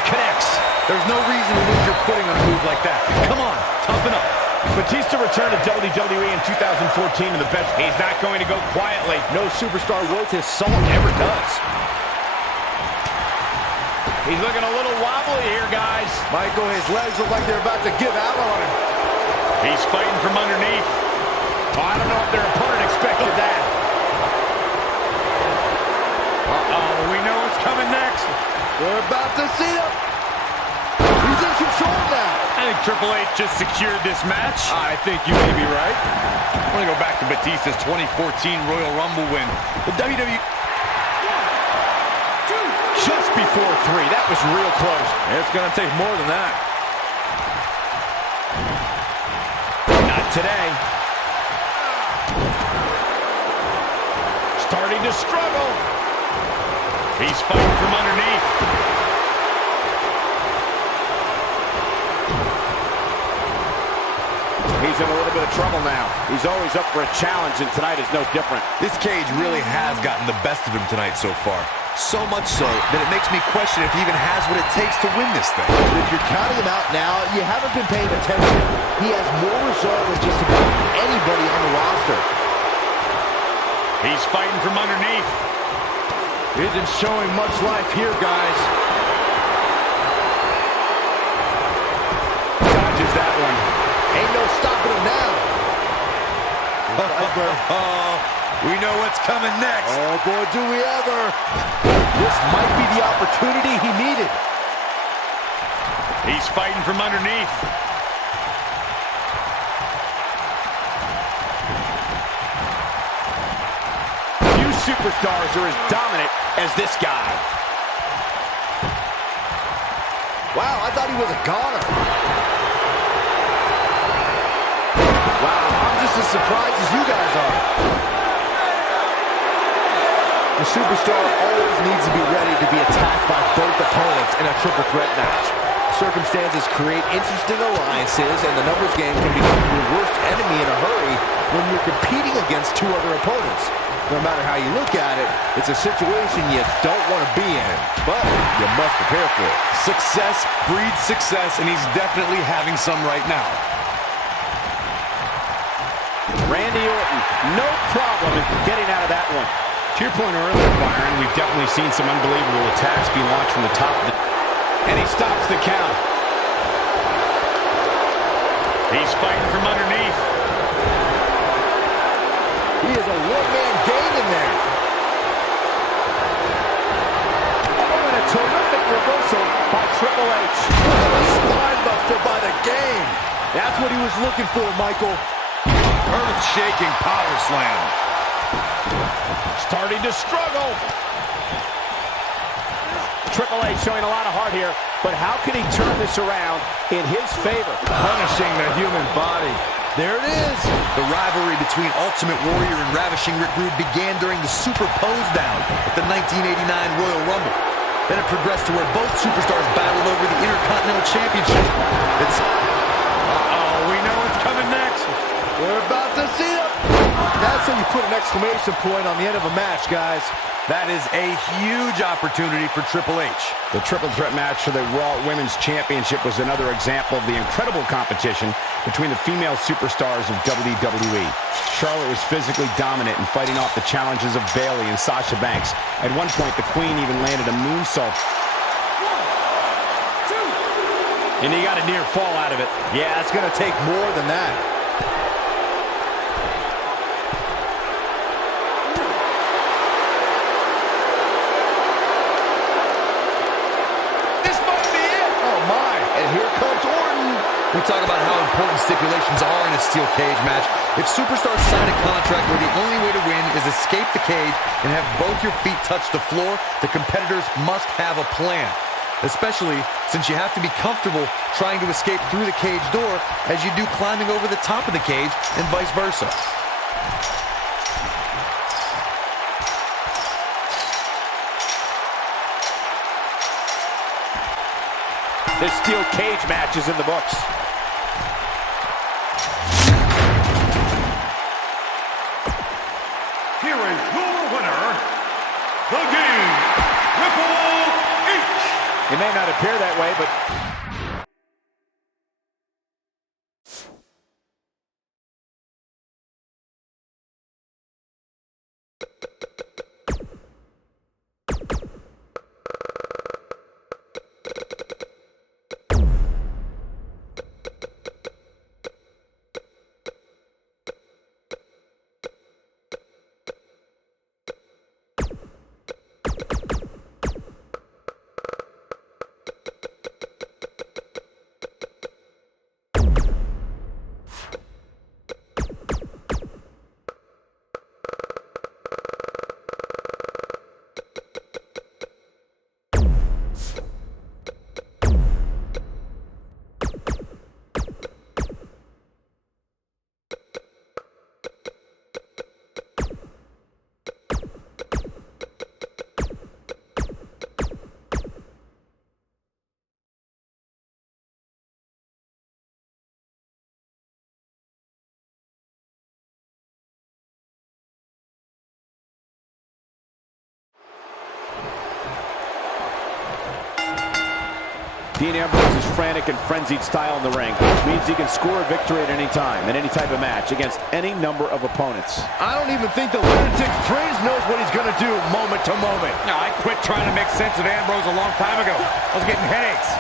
Connects. There's no reason to lose your footing on a move like that. Come on, toughen up. Batista returned to WWE in 2014 to the best. He's not going to go quietly. No superstar worth his salt ever does. He's looking a little wobbly here, guys. Michael, his legs look like they're about to give out on him. He's fighting from underneath. Oh, I don't know if their opponent expected that. Uh-oh, we know what's coming next. We're about to see him. He's in control now. I think Triple H just secured this match. I think you may be right. I'm going to go back to Batista's 2014 Royal Rumble win. The WWE... Just before 3. That was real close. It's going to take more than that. Not today. Starting to struggle. He's fighting from underneath. He's in a little bit of trouble now. He's always up for a challenge, and tonight is no different. This cage really has gotten the best of him tonight so far. So much so that it makes me question if he even has what it takes to win this thing. If you're counting him out now, you haven't been paying attention. He has more resolve than just about anybody on the roster. He's fighting from underneath. Isn't showing much life here, guys. Dodges that one. Ain't no stopping him now. We know what's coming next. Oh, boy, do we ever. This might be the opportunity he needed. He's fighting from underneath. Few superstars are as dominant as this guy. Wow, I thought he was a goner. Wow, I'm just as surprised as you guys are. The superstar always needs to be ready to be attacked by both opponents in a triple threat match. Circumstances create interesting alliances, and the numbers game can become your worst enemy in a hurry when you're competing against two other opponents. No matter how you look at it, it's a situation you don't want to be in, but you must prepare for it. Success breeds success, and he's definitely having some right now. Randy Orton, no problem in getting out of that one. To your point earlier, Byron, we've definitely seen some unbelievable attacks being launched from the top of the... And he stops the count. He's fighting from underneath. He is a one-man gang in there. Oh, and a terrific reversal by Triple H. A spine buster by the game. That's what he was looking for, Michael. Earth-shaking power slam. Starting to struggle. Triple H showing a lot of heart here, but how can he turn this around in his favor? Punishing the human body. There it is. The rivalry between Ultimate Warrior and Ravishing Rick Rude began during the Super Pose Down at the 1989 Royal Rumble. Then it progressed to where both superstars battled over the Intercontinental Championship. Uh-oh, we know what's coming next. We're about to see it. That's how you put an exclamation point on the end of a match, guys. That is a huge opportunity for Triple H. The triple threat match for the Raw Women's Championship was another example of the incredible competition between the female superstars of WWE. Charlotte was physically dominant and fighting off the challenges of Bayley and Sasha Banks. At one point, the Queen even landed a moonsault. And he got a near fall out of it. Yeah, it's going to take more than that. We talk about how important stipulations are in a steel cage match. If superstars sign a contract where the only way to win is escape the cage and have both your feet touch the floor, the competitors must have a plan. Especially since you have to be comfortable trying to escape through the cage door as you do climbing over the top of the cage and vice versa. This steel cage match is in the books. Here is your winner, the Game, Triple H. It may not appear that way, but Dean Ambrose's frantic and frenzied style in the ring means he can score a victory at any time, in any type of match, against any number of opponents. I don't even think the lunatic fringe knows what he's going to do moment to moment. No, I quit trying to make sense of Ambrose a long time ago. I was getting headaches.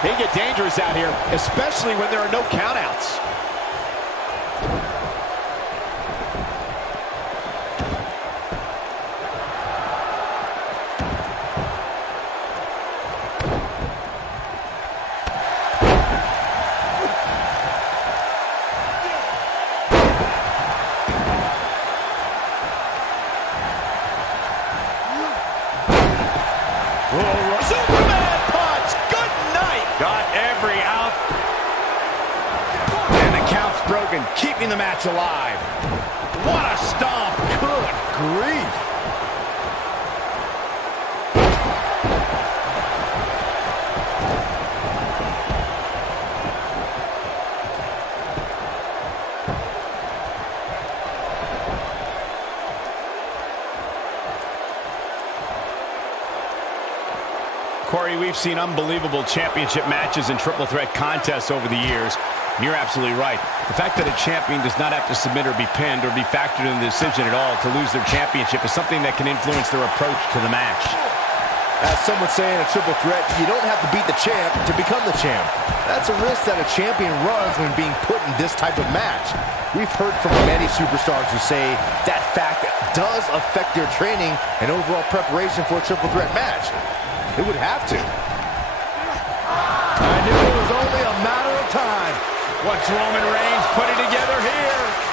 They get dangerous out here, especially when there are no countouts. Superman punch! Good night! Got every out. And the count's broken, keeping the match alive. What a stomp! Good grief! Corey, we've seen unbelievable championship matches and triple threat contests over the years. And you're absolutely right. The fact that a champion does not have to submit or be pinned or be factored in the decision at all to lose their championship is something that can influence their approach to the match. As some would say in a triple threat, you don't have to beat the champ to become the champ. That's a risk that a champion runs when being put in this type of match. We've heard from many superstars who say that fact does affect their training and overall preparation for a triple threat match. It would have to. I knew it was only a matter of time. What's Roman Reigns putting together here?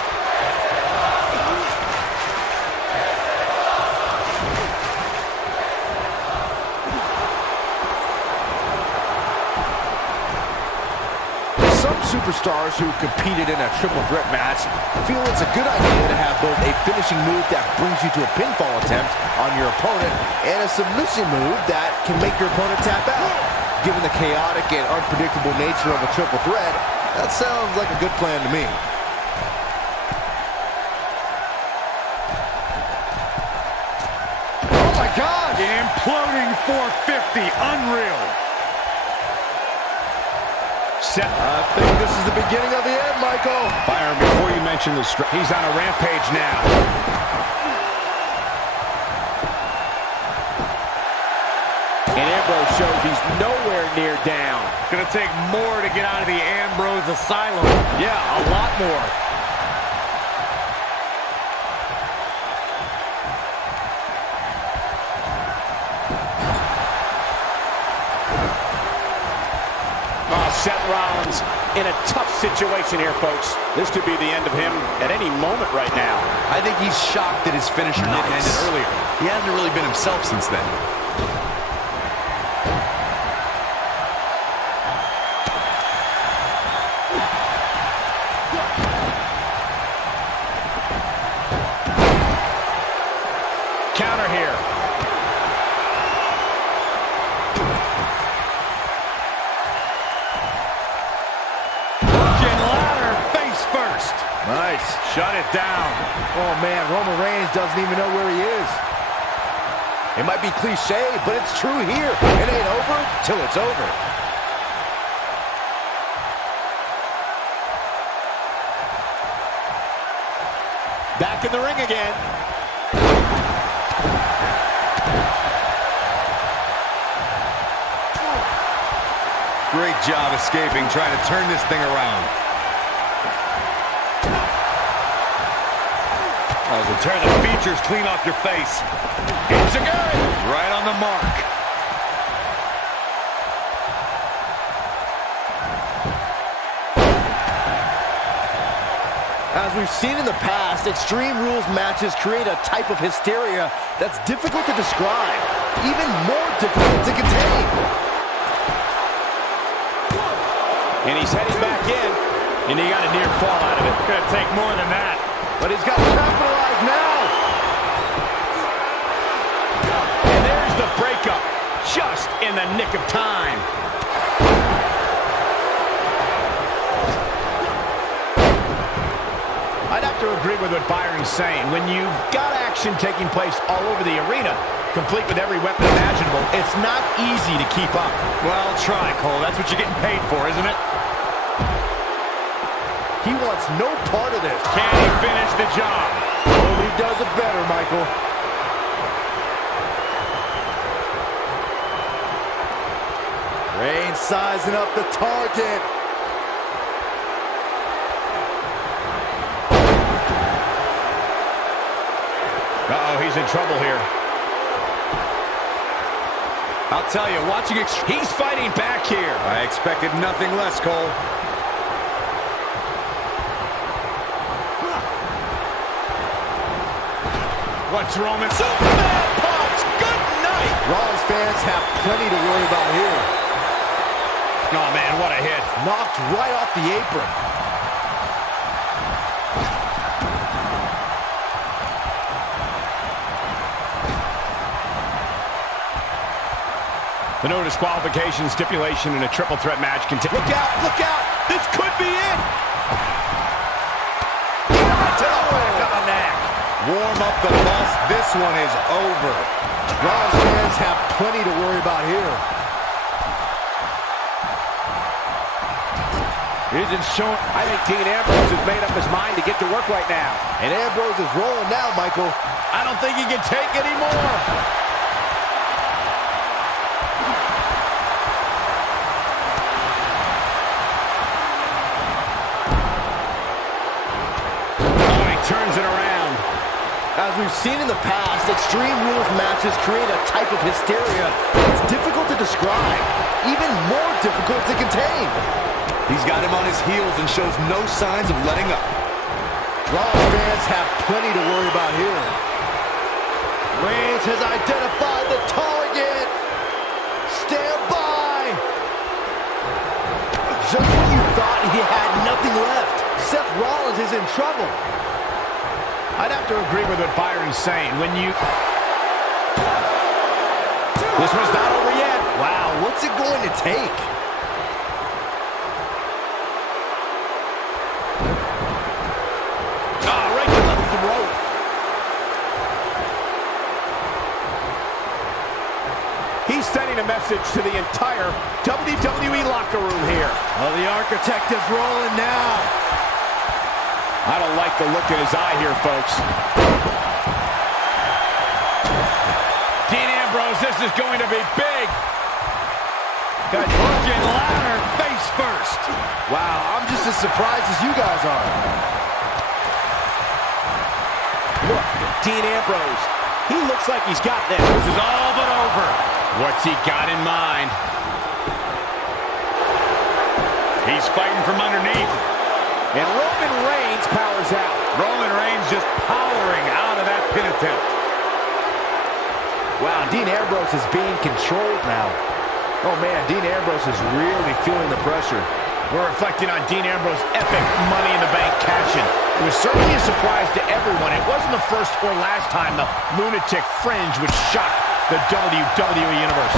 Some superstars who've competed in a triple threat match feel it's a good idea to have both a finishing move that brings you to a pinfall attempt on your opponent and a submission move that can make your opponent tap out. Given the chaotic and unpredictable nature of a triple threat, that sounds like a good plan to me. Oh my God! Imploding 450, unreal. I think this is the beginning of the end, Michael. Byron, before you mention the he's on a rampage now. And Ambrose shows he's nowhere near down. Gonna take more to get out of the Ambrose asylum. Yeah, a lot more. Seth Rollins in a tough situation here, folks. This could be the end of him at any moment right now. I think he's shocked that his finisher didn't end it earlier. He hasn't really been himself since then. Counter here. Nice. Shut it down. Oh man, Roman Reigns doesn't even know where he is. It might be cliche, but it's true here. It ain't over till it's over. Back in the ring again. Great job escaping, trying to turn this thing around. So tear the features clean off your face. It's a good. Right on the mark. As we've seen in the past, Extreme Rules matches create a type of hysteria that's difficult to describe, even more difficult to contain. And he's heading back in. And he got a near fall out of it. Gonna take more than that. But he's got to capitalize now. And there's the breakup, just in the nick of time. to agree with what Byron's saying. When you've got action taking place all over the arena, complete with every weapon imaginable, it's not easy to keep up. Well, try, Cole. That's what you're getting paid for, isn't it? He wants no part of this. Can he finish the job? Oh, he does it better, Michael. Reigns sizing up the target. Uh-oh, he's in trouble here. I'll tell you, watching he's fighting back here. I expected nothing less, Cole. What's Roman? Superman punch! Good night! Rollins fans have plenty to worry about here. Oh, man, what a hit. Knocked right off the apron. The no disqualification stipulation in a triple threat match continues. Look out, look out! This could be it! To the back of the neck. Warm up the bus. This one is over. Rollins fans have plenty to worry about here. Isn't showing. I think Dean Ambrose has made up his mind to get to work right now. And Ambrose is rolling now, Michael. I don't think he can take anymore. Oh, he turns it around. As we've seen in the past, Extreme Rules matches create a type of hysteria that's difficult to describe, even more difficult to contain. He's got him on his heels and shows no signs of letting up. Raw fans have plenty to worry about here. Reigns has identified the target. Stand by. Just when you thought he had nothing left, Seth Rollins is in trouble. I'd have to agree with what Byron's saying. When you... This one's not over yet. Wow, what's it going to take? Right to the throat. He's sending a message to the entire WWE locker room here. Well, the Architect is rolling now. I don't like the look in his eye here, folks. Dean Ambrose, this is going to be big. Got broken ladder face first. Wow, I'm just as surprised as you guys are. Look, Dean Ambrose. He looks like he's got this. This is all but over. What's he got in mind? He's fighting from underneath. And Roman Reigns powers out. Roman Reigns just powering out of that pin attempt. Wow, Dean Ambrose is being controlled now. Oh man, Dean Ambrose is really feeling the pressure. We're reflecting on Dean Ambrose's epic Money in the Bank cash-in. It was certainly a surprise to everyone. It wasn't the first or last time the lunatic fringe would shock the WWE Universe.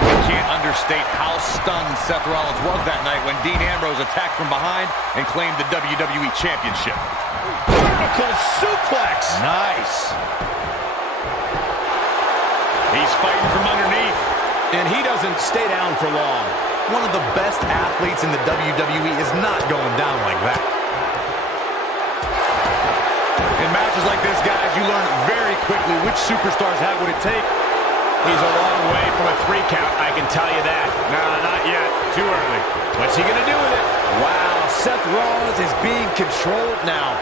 We can't understate how stunned Seth Rollins was that night when Dean Ambrose attacked from behind and claimed the WWE Championship. Vertical suplex. Nice. He's fighting from underneath. And he doesn't stay down for long. One of the best athletes in the WWE is not going down like that. In matches like this, guys, you learn very quickly which superstars have what it takes. He's a long way from a 3 count, I can tell you that. No, not yet. Too early. What's he going to do with it? Wow, Seth Rollins is being controlled now.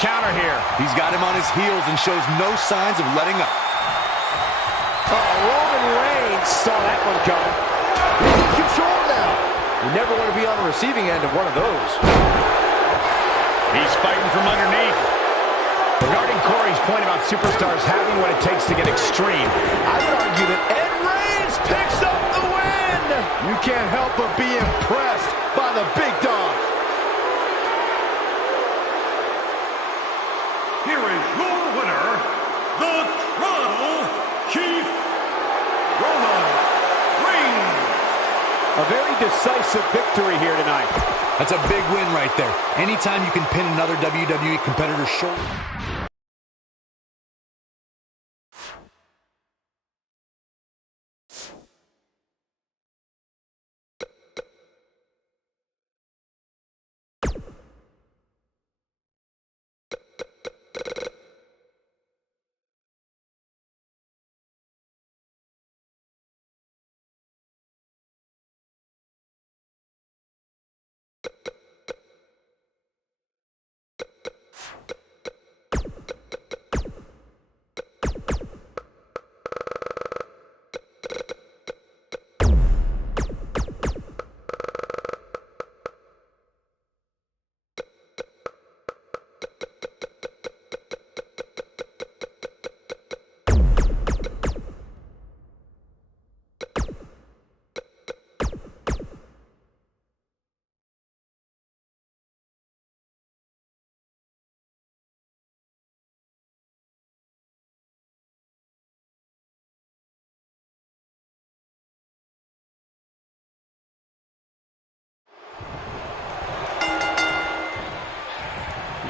Counter here. He's got him on his heels and shows no signs of letting up. Roman Reigns saw that one coming. He's in control now. You never want to be on the receiving end of one of those. He's fighting from underneath. Regarding Corey's point about superstars having what it takes to get extreme, I would argue that Ed Reigns picks up the win. You can't help but be impressed by the big dog. Here is your winner, the Tribal Chief, Roman Reigns. A very decisive victory here tonight. That's a big win right there. Anytime you can pin another WWE competitor's shoulder.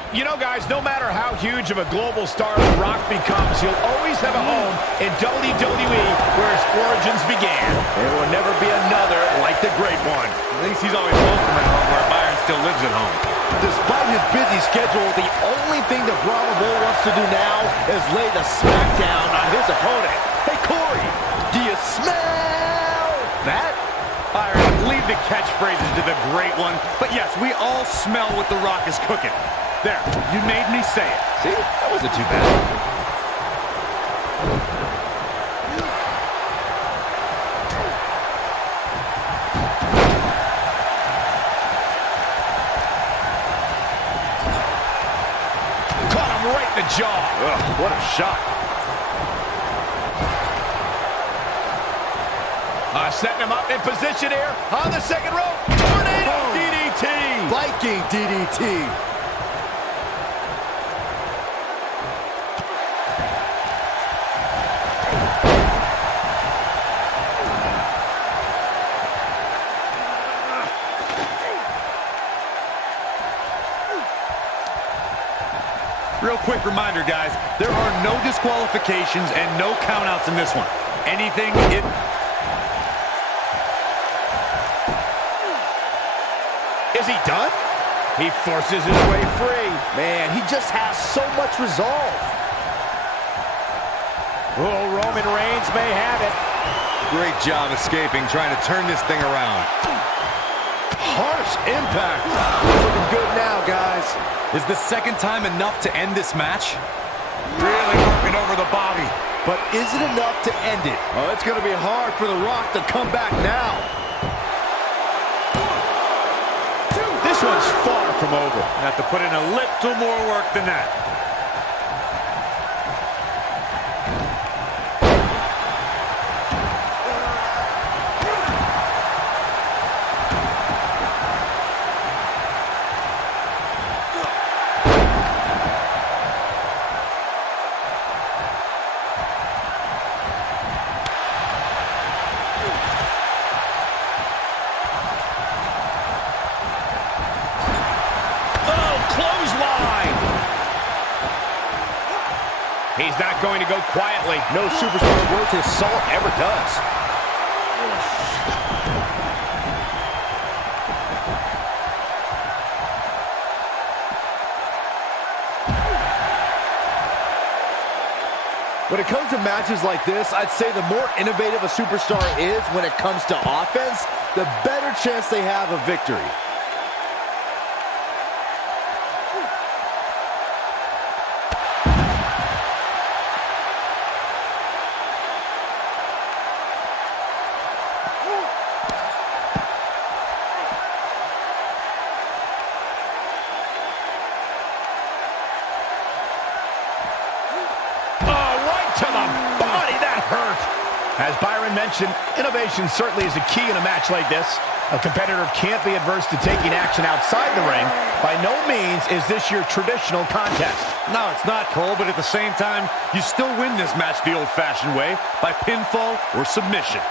You know, guys, no matter how huge of a global star The Rock becomes, he'll always have a home in WWE where his origins began. There will never be another like the great one. At least he's always welcome at home where Byron still lives at home. Despite his busy schedule, the only thing that Brahma Bull wants to do now is lay the smackdown on his opponent. Hey, Corey, do you smell that? Byron, leave the catchphrases to the great one. But yes, we all smell what The Rock is cooking. There, you made me say it. See, that wasn't too bad. Caught him right in the jaw. Ugh, what a shot. Setting him up in position here on the second rope. Tornado DDT. Viking DDT. Real quick reminder, guys, there are no disqualifications and no countouts in this one. Anything it... Is he done? He forces his way free. Man, he just has so much resolve. Oh, Roman Reigns may have it. Great job escaping, trying to turn this thing around. Harsh impact. He's looking good now, guys. Is the second time enough to end this match? Really working over the body. But is it enough to end it? Oh, it's going to be hard for The Rock to come back now. This one's far from over. Have to put in a little more work than that. He's not going to go quietly. No superstar worth his salt ever does. When it comes to matches like this, I'd say the more innovative a superstar is when it comes to offense, the better chance they have of victory. As Byron mentioned, innovation certainly is a key in a match like this. A competitor can't be adverse to taking action outside the ring. By no means is this your traditional contest. No, it's not, Cole, but at the same time, you still win this match the old-fashioned way, by pinfall or submission.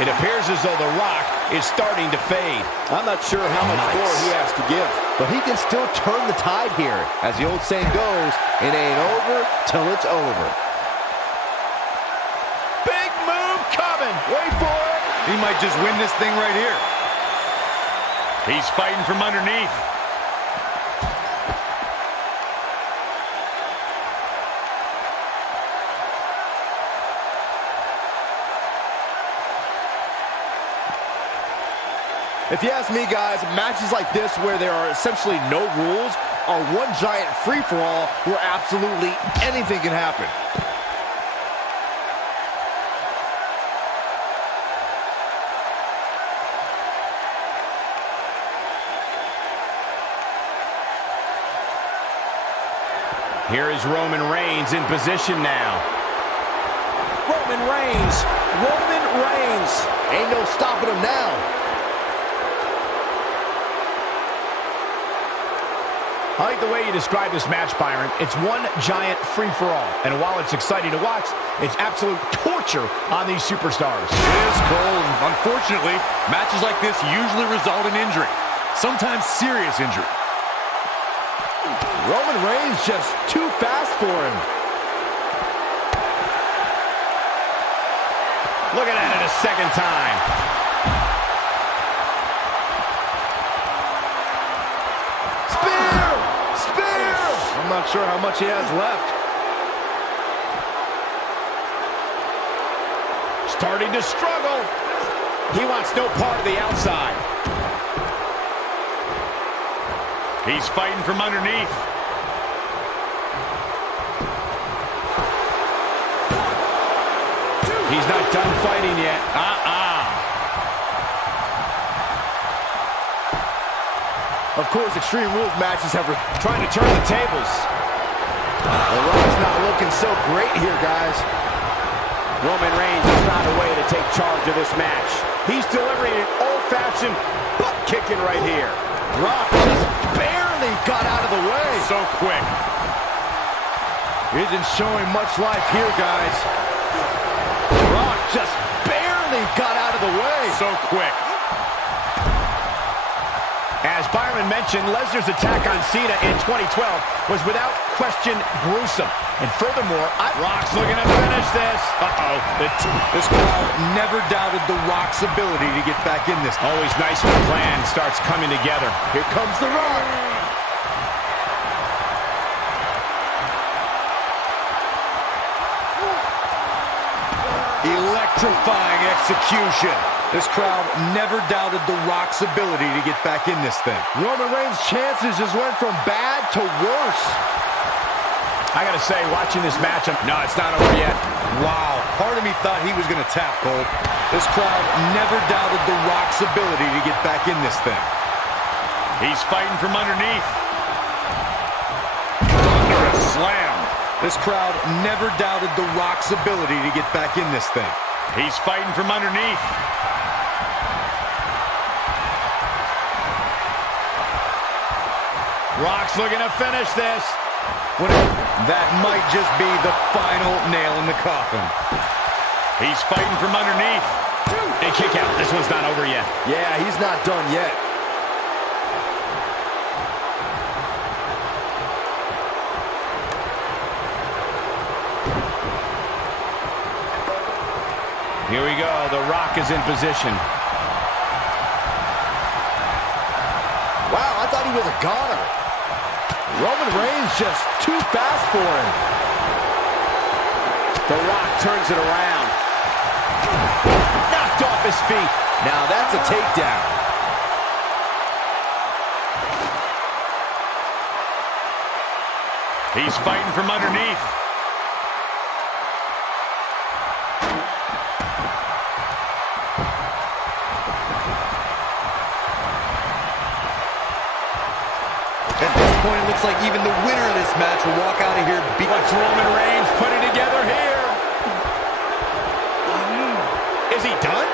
It appears as though The Rock is starting to fade. I'm not sure how much more he has to give. But he can still turn the tide here. As the old saying goes, it ain't over till it's over. Big move coming. Wait for it. He might just win this thing right here. He's fighting from underneath. If you ask me, guys, matches like this where there are essentially no rules are one giant free-for-all where absolutely anything can happen. Here is Roman Reigns in position now. Roman Reigns. Roman Reigns. Ain't no stopping him now. I like the way you describe this match, Byron. It's one giant free-for-all. And while it's exciting to watch, it's absolute torture on these superstars. It is, Cole. Unfortunately, matches like this usually result in injury. Sometimes serious injury. Roman Reigns just too fast for him. Looking at it a second time. I'm not sure how much he has left. Starting to struggle. He wants no part of the outside. He's fighting from underneath. He's not done fighting yet. Of course, Extreme Rules matches have Trying to turn the tables. The Rock's not looking so great here, guys. Roman Reigns has found a way to take charge of this match. He's delivering an old-fashioned butt kicking right here. Rock just barely got out of the way. So quick. Isn't showing much life here, guys. Rock just barely got out of the way. So quick. As Byron mentioned, Lesnar's attack on Cena in 2012 was without question gruesome. And furthermore, Rock's looking to finish this. This crowd never doubted The Rock's ability to get back in this. Always nice when the plan starts coming together. Here comes The Rock. Electrifying execution. This crowd never doubted The Rock's ability to get back in this thing. Roman Reigns' chances just went from bad to worse. I gotta say, watching this match, no, it's not over yet. Wow, part of me thought he was gonna tap, Cole. This crowd never doubted The Rock's ability to get back in this thing. He's fighting from underneath. Under a slam. This crowd never doubted The Rock's ability to get back in this thing. He's fighting from underneath. Rock's looking to finish this. That might just be the final nail in the coffin. He's fighting from underneath. A kick out. This one's not over yet. Yeah, he's not done yet. Here we go. The Rock is in position. Wow, I thought he was a goner. Roman Reigns just too fast for him. The Rock turns it around. Knocked off his feet. Now that's a takedown. He's fighting from underneath. At this point, it looks like even the winner of this match will walk out of here beat. What's Roman Reigns putting together here? Is he done?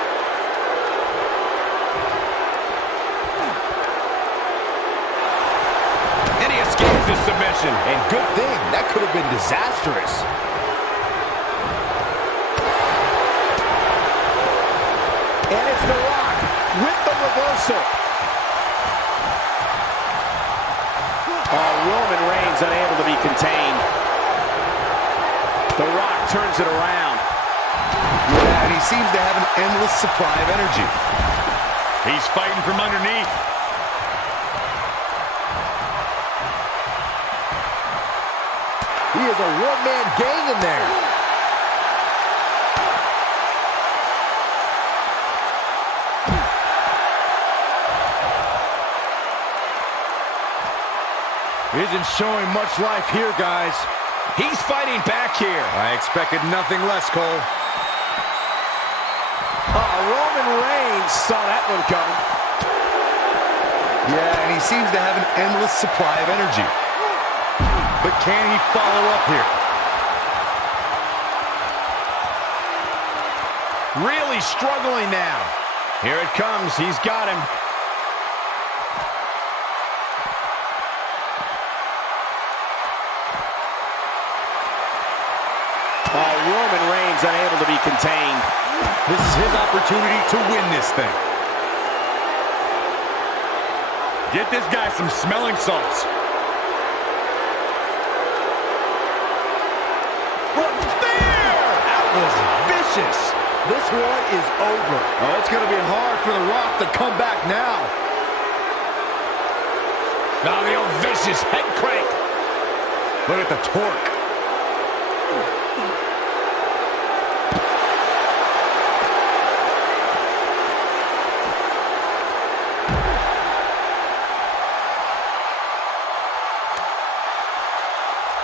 And he escapes this submission. And good thing, that could have been disastrous. reversal. Oh, Roman Reigns unable to be contained. The Rock turns it around. Yeah, and he seems to have an endless supply of energy. He's fighting from underneath. He is a one-man gang in there. Isn't showing much life here, guys. He's fighting back here. I expected nothing less, Cole. Oh, Roman Reigns saw that one coming. Yeah, and he seems to have an endless supply of energy. But can he follow up here? Really struggling now. Here it comes. He's got him. Oh, Roman Reigns unable to be contained. This is his opportunity to win this thing. Get this guy some smelling salts. That was vicious. This one is over. Oh, it's going to be hard for The Rock to come back now. Now the old vicious head crank. Look at the torque.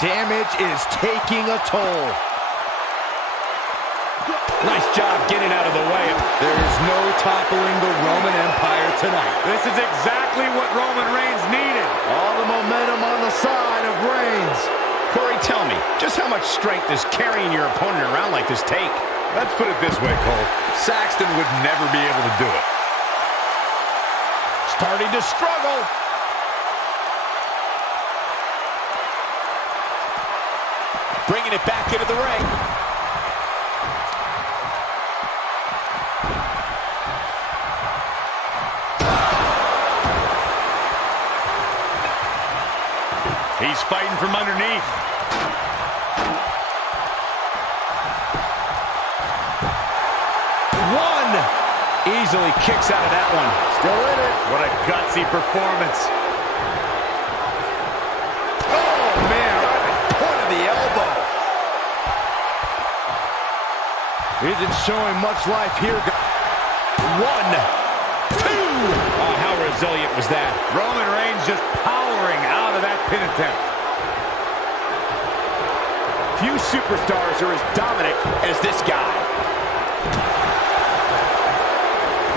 Damage is taking a toll. Nice job getting out of the way. There is no toppling the Roman Empire tonight. This is exactly what Roman Reigns needed. All the momentum on the side of Reigns. Corey, tell me, just how much strength does carrying your opponent around like this take? Let's put it this way, Cole. Saxton would never be able to do it. Starting to struggle. Bringing it back into the ring. He's fighting from underneath. One. Easily kicks out of that one. Still in it. What a gutsy performance. Oh, man, right at the point of the elbow. Isn't showing much life here. 1, 2. Oh, how resilient was that? Roman Reigns just powering out of that pin attempt. Few superstars are as dominant as this guy.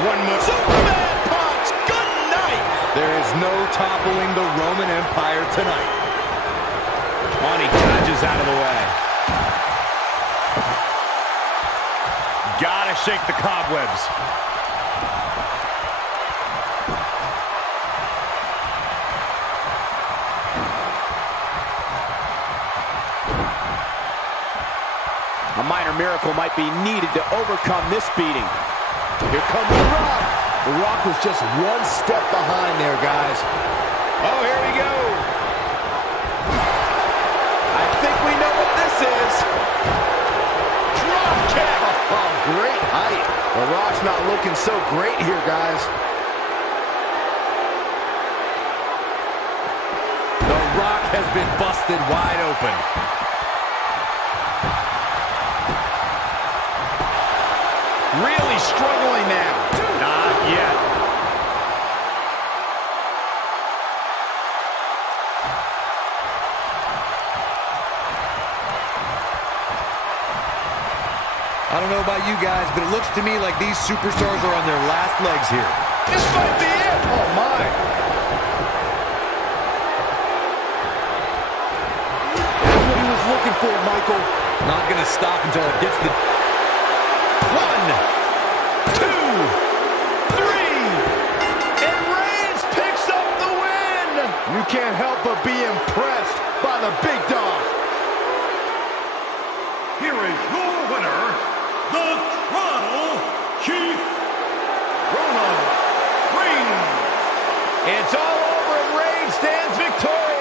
One more. Superman punch! Good night! There is no toppling the Roman Empire tonight. On, he dodges out of the way. Gotta shake the cobwebs. A minor miracle might be needed to overcome this beating. Here comes The Rock. The Rock was just one step behind there, guys. Oh, here we go. I think we know what this is. Drop kick. Oh, great height. The Rock's not looking so great here, guys. The Rock has been busted wide open. Really struggling now. Not yet. I don't know about you guys, but it looks to me like these superstars are on their last legs here. This might be it. Oh, my. That's what he was looking for, Michael. Not going to stop until it gets the... 1, 2, 3. And Reigns picks up the win. You can't help but be impressed by the big dog. Here is your winner, the Tribal Chief, Roman Reigns. It's all over and Reigns stands victorious.